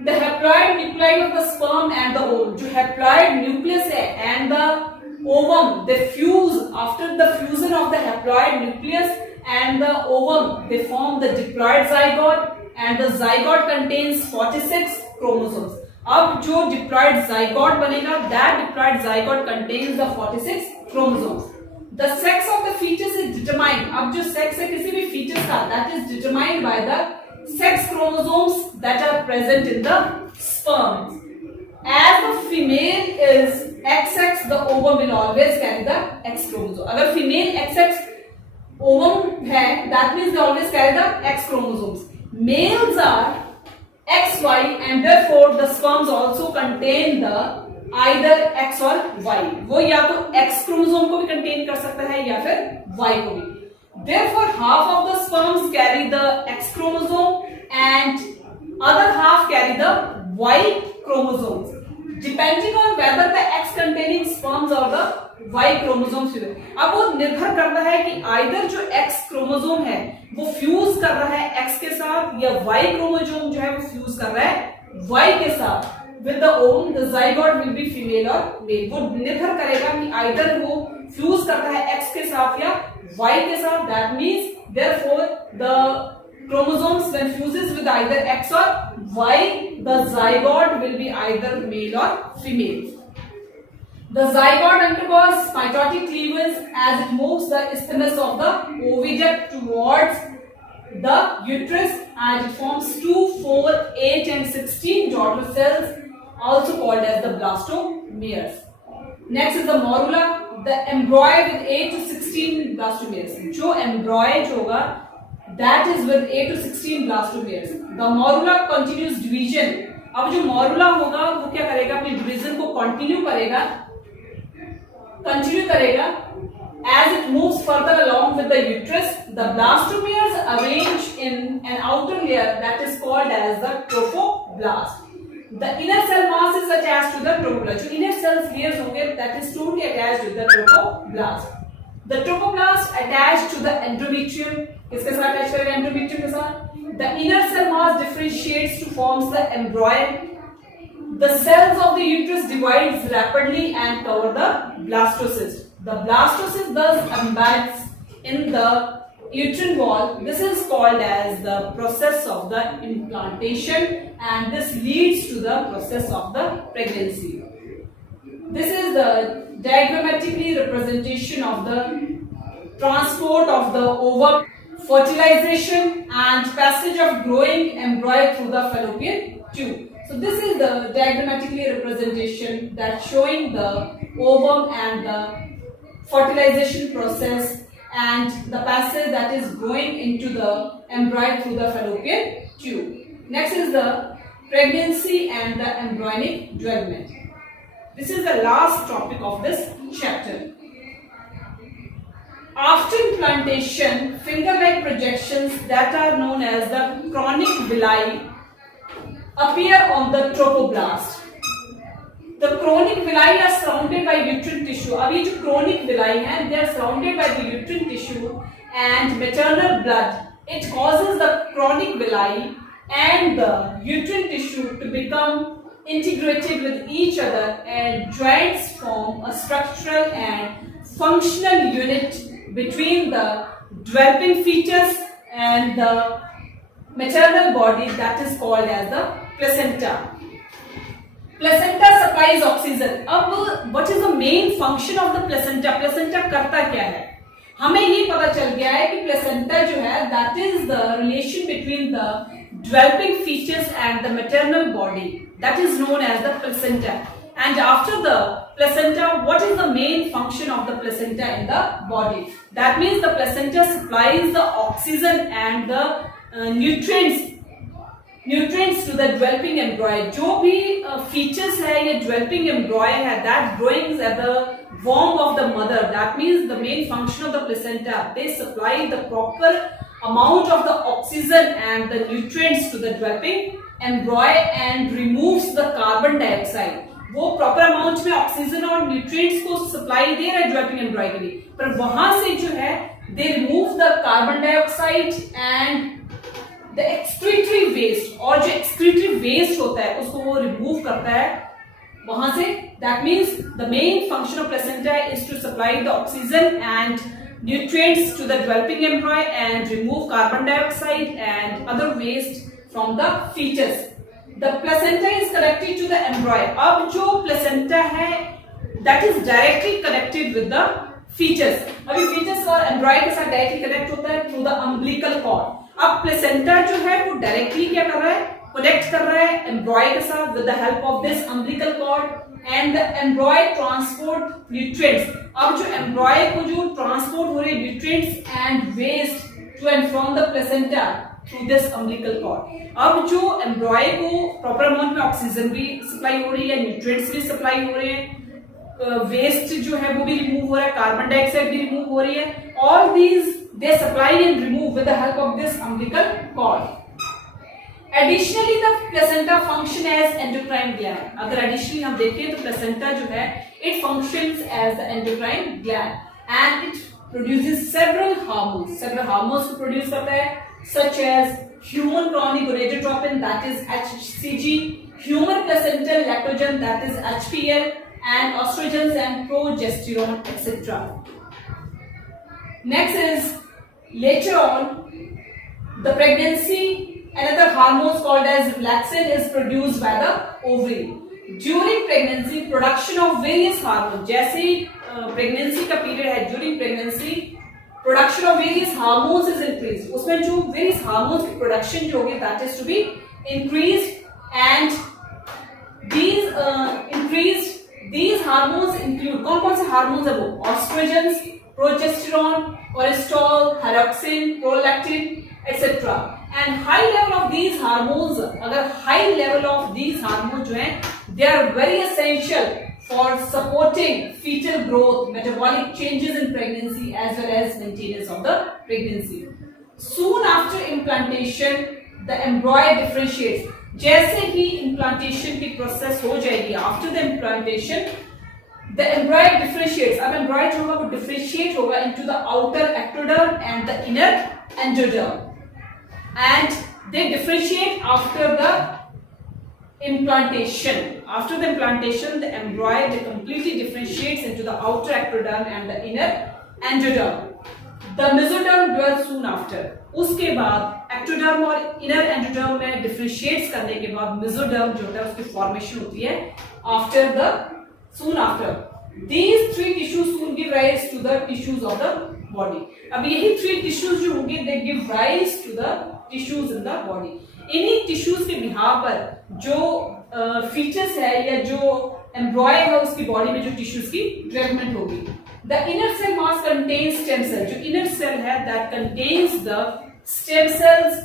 The haploid nuclei of the sperm and the ovum, जो haploid nucleus है and the ovum, they fuse. After the fusion of the haploid nucleus and the ovum, they form the diploid zygote, and the zygote contains 46 chromosomes. अब जो diploid zygote बनेगा, that diploid zygote contains the 46 chromosomes. The sex of the fetus is determined. अब जो sex है किसी भी fetus का, that is determined by the sex chromosomes that are present in the sperm. as the female is XX, the ovum will always carry the X chromosome. अगर female XX ovum है, that means they always carry the X chromosomes. Males are XY and therefore the sperms also contain the either X or Y. वो या तो X chromosome को भी contain कर सकता है या फिर Y को भी. Therefore, half of the sperms carry the X chromosome and other half carry the Y chromosomes, depending on whether the X containing sperms or the Y chromosomes. अब वो निर्भर करता है कि either जो X chromosome है वो फ्यूज कर रहा है X के साथ या Y chromosome जो है वो फ्यूज कर रहा है Y के साथ. With the ovum, the zygote will be female or male. वो निर्भर करेगा कि either वो फ्यूज करता है X के साथ या Y के साथ. That means therefore the chromosomes when fuses with either X or Y, the zygote will be either male or female. The zygote undergoes mitotic cleavage as it moves the isthmus of the oviduct towards the uterus and it forms 2, 4, 8 and 16 daughter cells, also called as the blastomeres. Next is the morula, the embryo with 8 to 16 blastomeres. जो embryo होगा that is with 8 to 16 blastomeres. The morula continues division. अब जो morula होगा वो क्या करेगा, अपनी division को continue करेगा as it moves further along with the uterus. The blastomeres arrange in an outer layer that is called as the trophoblast. The inner cell mass is attached to the trophoblast. जो inner cells layers होंगे that is totally attached with the trophoblast. The trophoblast attached to the endometrium. किसके साथ attach करेगा, endometrium के साथ. The inner cell mass differentiates to forms the embryo. The cells of the uterus divides rapidly and cover the blastocyst. The blastocyst thus embeds in the uterine wall. This is called as the process of the implantation and this leads to the process of the pregnancy. This is the diagrammatically representation of the transport of the ovum, fertilization and passage of growing embryo through the fallopian tube. So this is the diagrammatically representation that's showing the ovum and the fertilization process and the passage that is growing into the embryo through the fallopian tube. Next is the pregnancy and the embryonic development. This is the last topic of this chapter. After implantation, finger-like projections that are known as the chronic villi appear on the trophoblast. The chronic villi are surrounded by uterine tissue. अब ये जो chronic villi हैं, they are surrounded by the uterine tissue and maternal blood. It causes the chronic villi and the uterine tissue to become integrated with each other and joints form a structural and functional unit between the developing fetus and the maternal body that is called as the placenta. Placenta supplies oxygen. अब what is the main function of the placenta? Placenta करता क्या है? हमें ये पता चल गया है कि placenta जो है that is the relation between the developing fetus and the maternal body that is known as the placenta. And after the placenta, what is the main function of the placenta in the body? That means the placenta supplies the oxygen and the nutrients to the developing embryo. जो भी features है या developing embryo है that growing at the womb of the mother. That means the main function of the placenta. They supply the proper amount of the oxygen and the nutrients to the developing embryo and removes the carbon dioxide. वो proper amount में oxygen और nutrients को supply दे रहा है developing एम्ब्रॉय के लिए, पर वहां से जो है they remove the carbon dioxide and the excretory waste, और जो एक्सक्रीटरी वेस्ट होता है उसको वो रिमूव करता है वहां से. That means the main function of placenta is to supply the oxygen and nutrients to the developing embryo and remove carbon dioxide and other waste from the fetus. The placenta is connected to the embryo. अब जो placenta है that is directly connected with the fetus. अभी fetus और embryo के साथ directly connect होता है through the umbilical cord. अब placenta जो है वो directly क्या कर रहा है, कनेक्ट कर रहा है एम्ब्रॉय के साथ with the help of this umbilical cord and the embryo transport nutrients. अब जो एम्ब्रॉय को जो ट्रांसपोर्ट हो रहे nutrients and waste to and from the placenta through this umbilical cord. अब जो एम्ब्रॉय को प्रॉपर अमाउंट में ऑक्सीजन भी सप्लाई हो रही है, न्यूट्रिएंट्स भी सप्लाई हो रहे हैं, वेस्ट जो है वो भी रिमूव हो रहा है, कार्बन डाइऑक्साइड भी रिमूव हो रही है। All these they supply and remove with the help of this umbilical cord. Additionally the placenta function as endocrine gland. अगर एडिशनली हम देखें तो प्लेसेंटा जो है it functions as the endocrine gland and it produces several hormones को produce करता है such as human chorionic gonadotropin that is HCG, human placental lactogen that is HPL, and estrogens and progesterone, etc. Next is later on the pregnancy, another hormone called as relaxin is produced by the ovary. During pregnancy production of various hormones, जैसे pregnancy का period है, during pregnancy production of various hormones is increased. उसमें जो various hormones की production जो होगी that is to be increased and these hormones include कौन कौन से hormones है वो estrogens, progesterone, cortisol, thyroxine, prolactin, etc. And high level of these hormones, अगर high level of these hormones जो हैं they are very essential for supporting fetal growth, metabolic changes in pregnancy as well as maintenance of the pregnancy. Soon after implantation, the embryo differentiates. जैसे ही implantation की process हो जाएगी, after the implantation, the embryo differentiates. अब embryo जो होगा वो differentiate होगा into the outer ectoderm and the inner endoderm, and they differentiate after the implantation. After the implantation, the embryo they completely differentiates into the outer ectoderm and the inner endoderm. The mesoderm develops soon after. उसके बाद ectoderm और inner endoderm में differentiates करने के बाद mesoderm जो होता है उसकी formation होती है soon after. These three tissues soon give rise to the tissues of the body. अब यही three tissues जो होंगे they give rise to the tissues in the body. इन्हीं टिश्यूज के बिहार पर जो फीचर्स है या जो एम्ब्रॉय है उसकी बॉडी में जो टिश्यूज की डेवलपमेंट होगी। The inner cell mass contains stem cell. जो इनर सेल है that contains the stem cells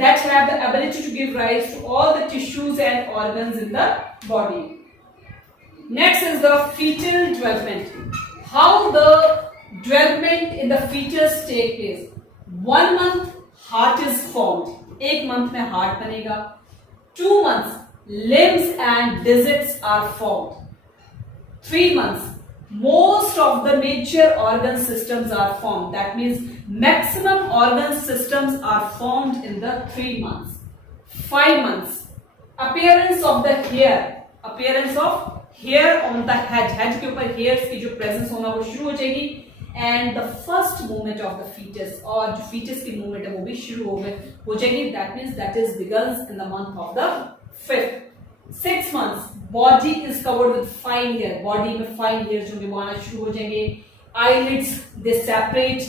that have the ability to give rise to all the tissues and organs in the body. Next is the fetal development. How the development in the features take place. 1 month heart is formed, 1 month में heart बनेगा। 2 months limbs and digits are formed. 3 months most of the major organ systems are formed. That means maximum organ systems are formed in the 3 months. 5 months appearance of the hair, appearance of hair on the head के ऊपर hairs की जो presence होना वो शुरू हो जाएगी। And the first movement of the fetus, और जो फीटस की मूवमेंट है वो भी शुरू हो जाएगी। That means that is begins in the month of the 5th। 6 months body is covered with fine hair, body में फाइन हेयर जो वो आना शुरू हो जाएंगे। eyelids they separate,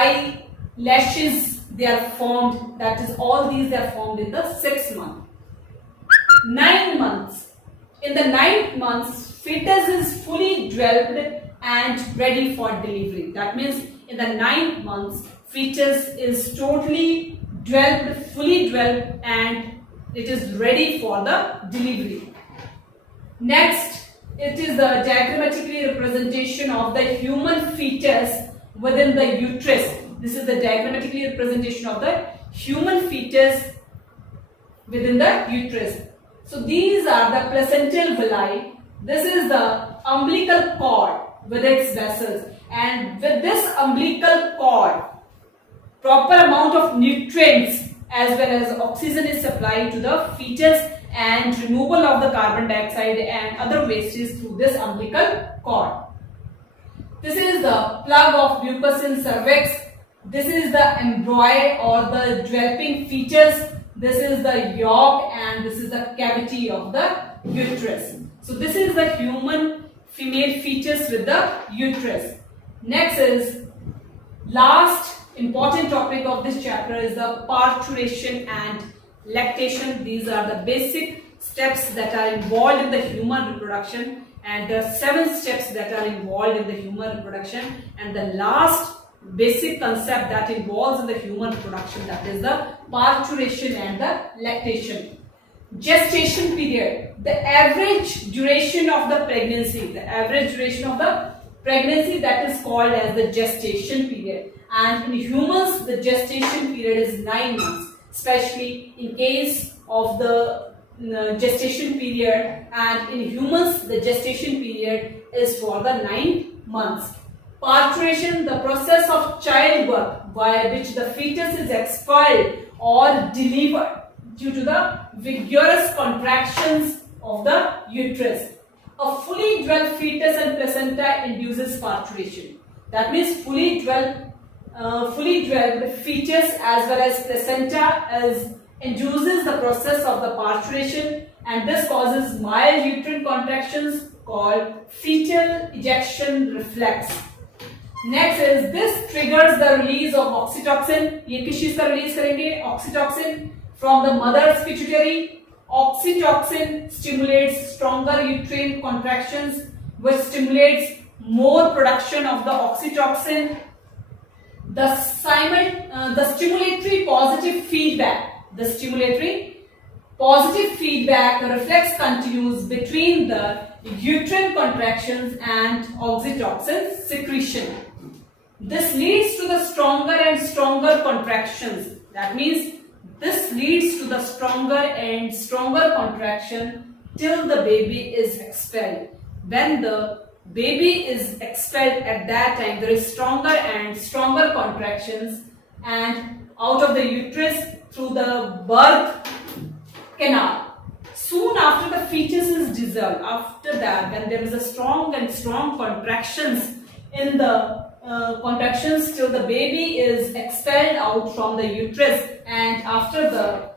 eyelashes they are formed, that is all these they are formed in the 6th month। 9 months, in the 9th months fetus is fully developed and ready for delivery. That means in the 9th months fetus is totally developed, fully developed, and it is ready for the delivery. Next, it is the diagrammatically representation of the human fetus within the uterus. This is the diagrammatically representation of the human fetus within the uterus. So these are the placental villi. This is the umbilical cord with its vessels, and with this umbilical cord proper amount of nutrients as well as oxygen is supplied to the fetus and removal of the carbon dioxide and other wastes through this umbilical cord. This is the plug of mucus in cervix. This is the embryo or the developing fetus. This is the yolk and this is the cavity of the uterus. So this is the human female fetus with the uterus. Next is last important topic of this chapter is the parturition and lactation. These are the basic steps that are involved in the human reproduction, and there are 7 steps that are involved in the human reproduction, and the last basic concept that involves in the human reproduction, that is the parturition and the lactation. Gestation period, the average duration of the pregnancy, that is called as the gestation period, and in humans the gestation period is 9 months, especially in case of the gestation period, and in humans the gestation period is for the 9 months. Parturition, the process of childbirth by which the fetus is expelled or delivered due to the vigorous contractions of the uterus. A fully developed fetus and placenta induces parturition. That means fully developed fetus as well as placenta induces the process of the parturition, and this causes mild uterine contractions called fetal ejection reflex. Next is this triggers the release of oxytocin. ये किस चीज का release करेंगे? Oxytocin from the mother's pituitary. Oxytocin stimulates stronger uterine contractions, which stimulates more production of the oxytocin. The stimulatory positive feedback reflex continues between the uterine contractions and oxytocin secretion. This leads to the stronger and stronger contractions. That means this leads to the stronger and stronger contraction till the baby is expelled. When the baby is expelled, at that time there is stronger and stronger contractions, and out of the uterus through the birth canal. Soon after the fetus is dissolved, after that, when there is a strong and strong contractions in the contractions till the baby is expelled out from the uterus, and after the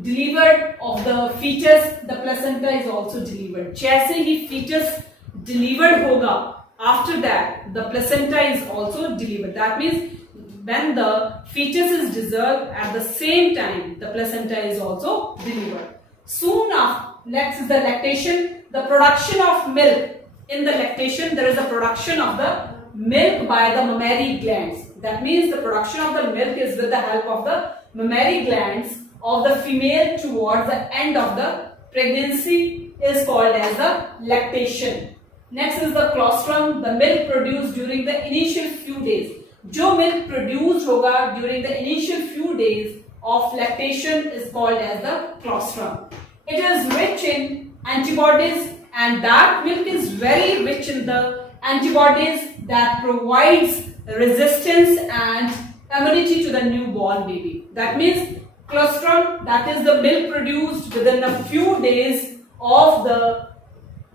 delivered of the fetus, the placenta is also delivered. जैसे ही fetus delivered होगा, after that the placenta is also delivered. That means when the fetus is dissolved, at the same time the placenta is also delivered. Soon after, next is the lactation, the production of milk. In the lactation, there is a production of the milk by the mammary glands. That means the production of the milk is with the help of the mammary glands of the female towards the end of the pregnancy is called as the lactation. Next is the colostrum, the milk produced during the initial few days. जो milk produced होगा during the initial few days of lactation is called as the colostrum. It is rich in antibodies, and that milk is very rich in the antibodies that provides resistance and immunity to the newborn baby. That means colostrum, that is the milk produced within a few days of the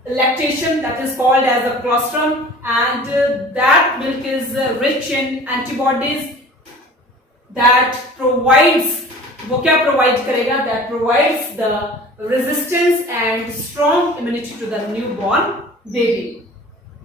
lactation, that is called as a colostrum, and that milk is rich in antibodies that provides, वो क्या provide करेगा? That provides the resistance and strong immunity to the newborn baby.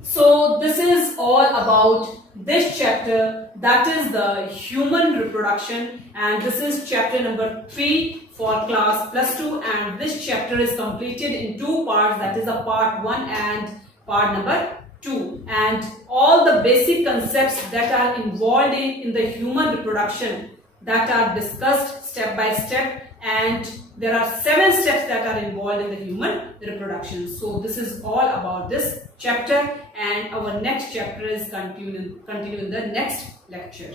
So this is all about this chapter, that is the human reproduction, and this is chapter number 3 for class +2, and this chapter is completed in 2 parts, that is a part 1 and part number 2, and all the basic concepts that are involved in the human reproduction that are discussed step by step, and there are 7 steps that are involved in the human reproduction. So this is all about this chapter, and our next chapter is continue in the next lecture.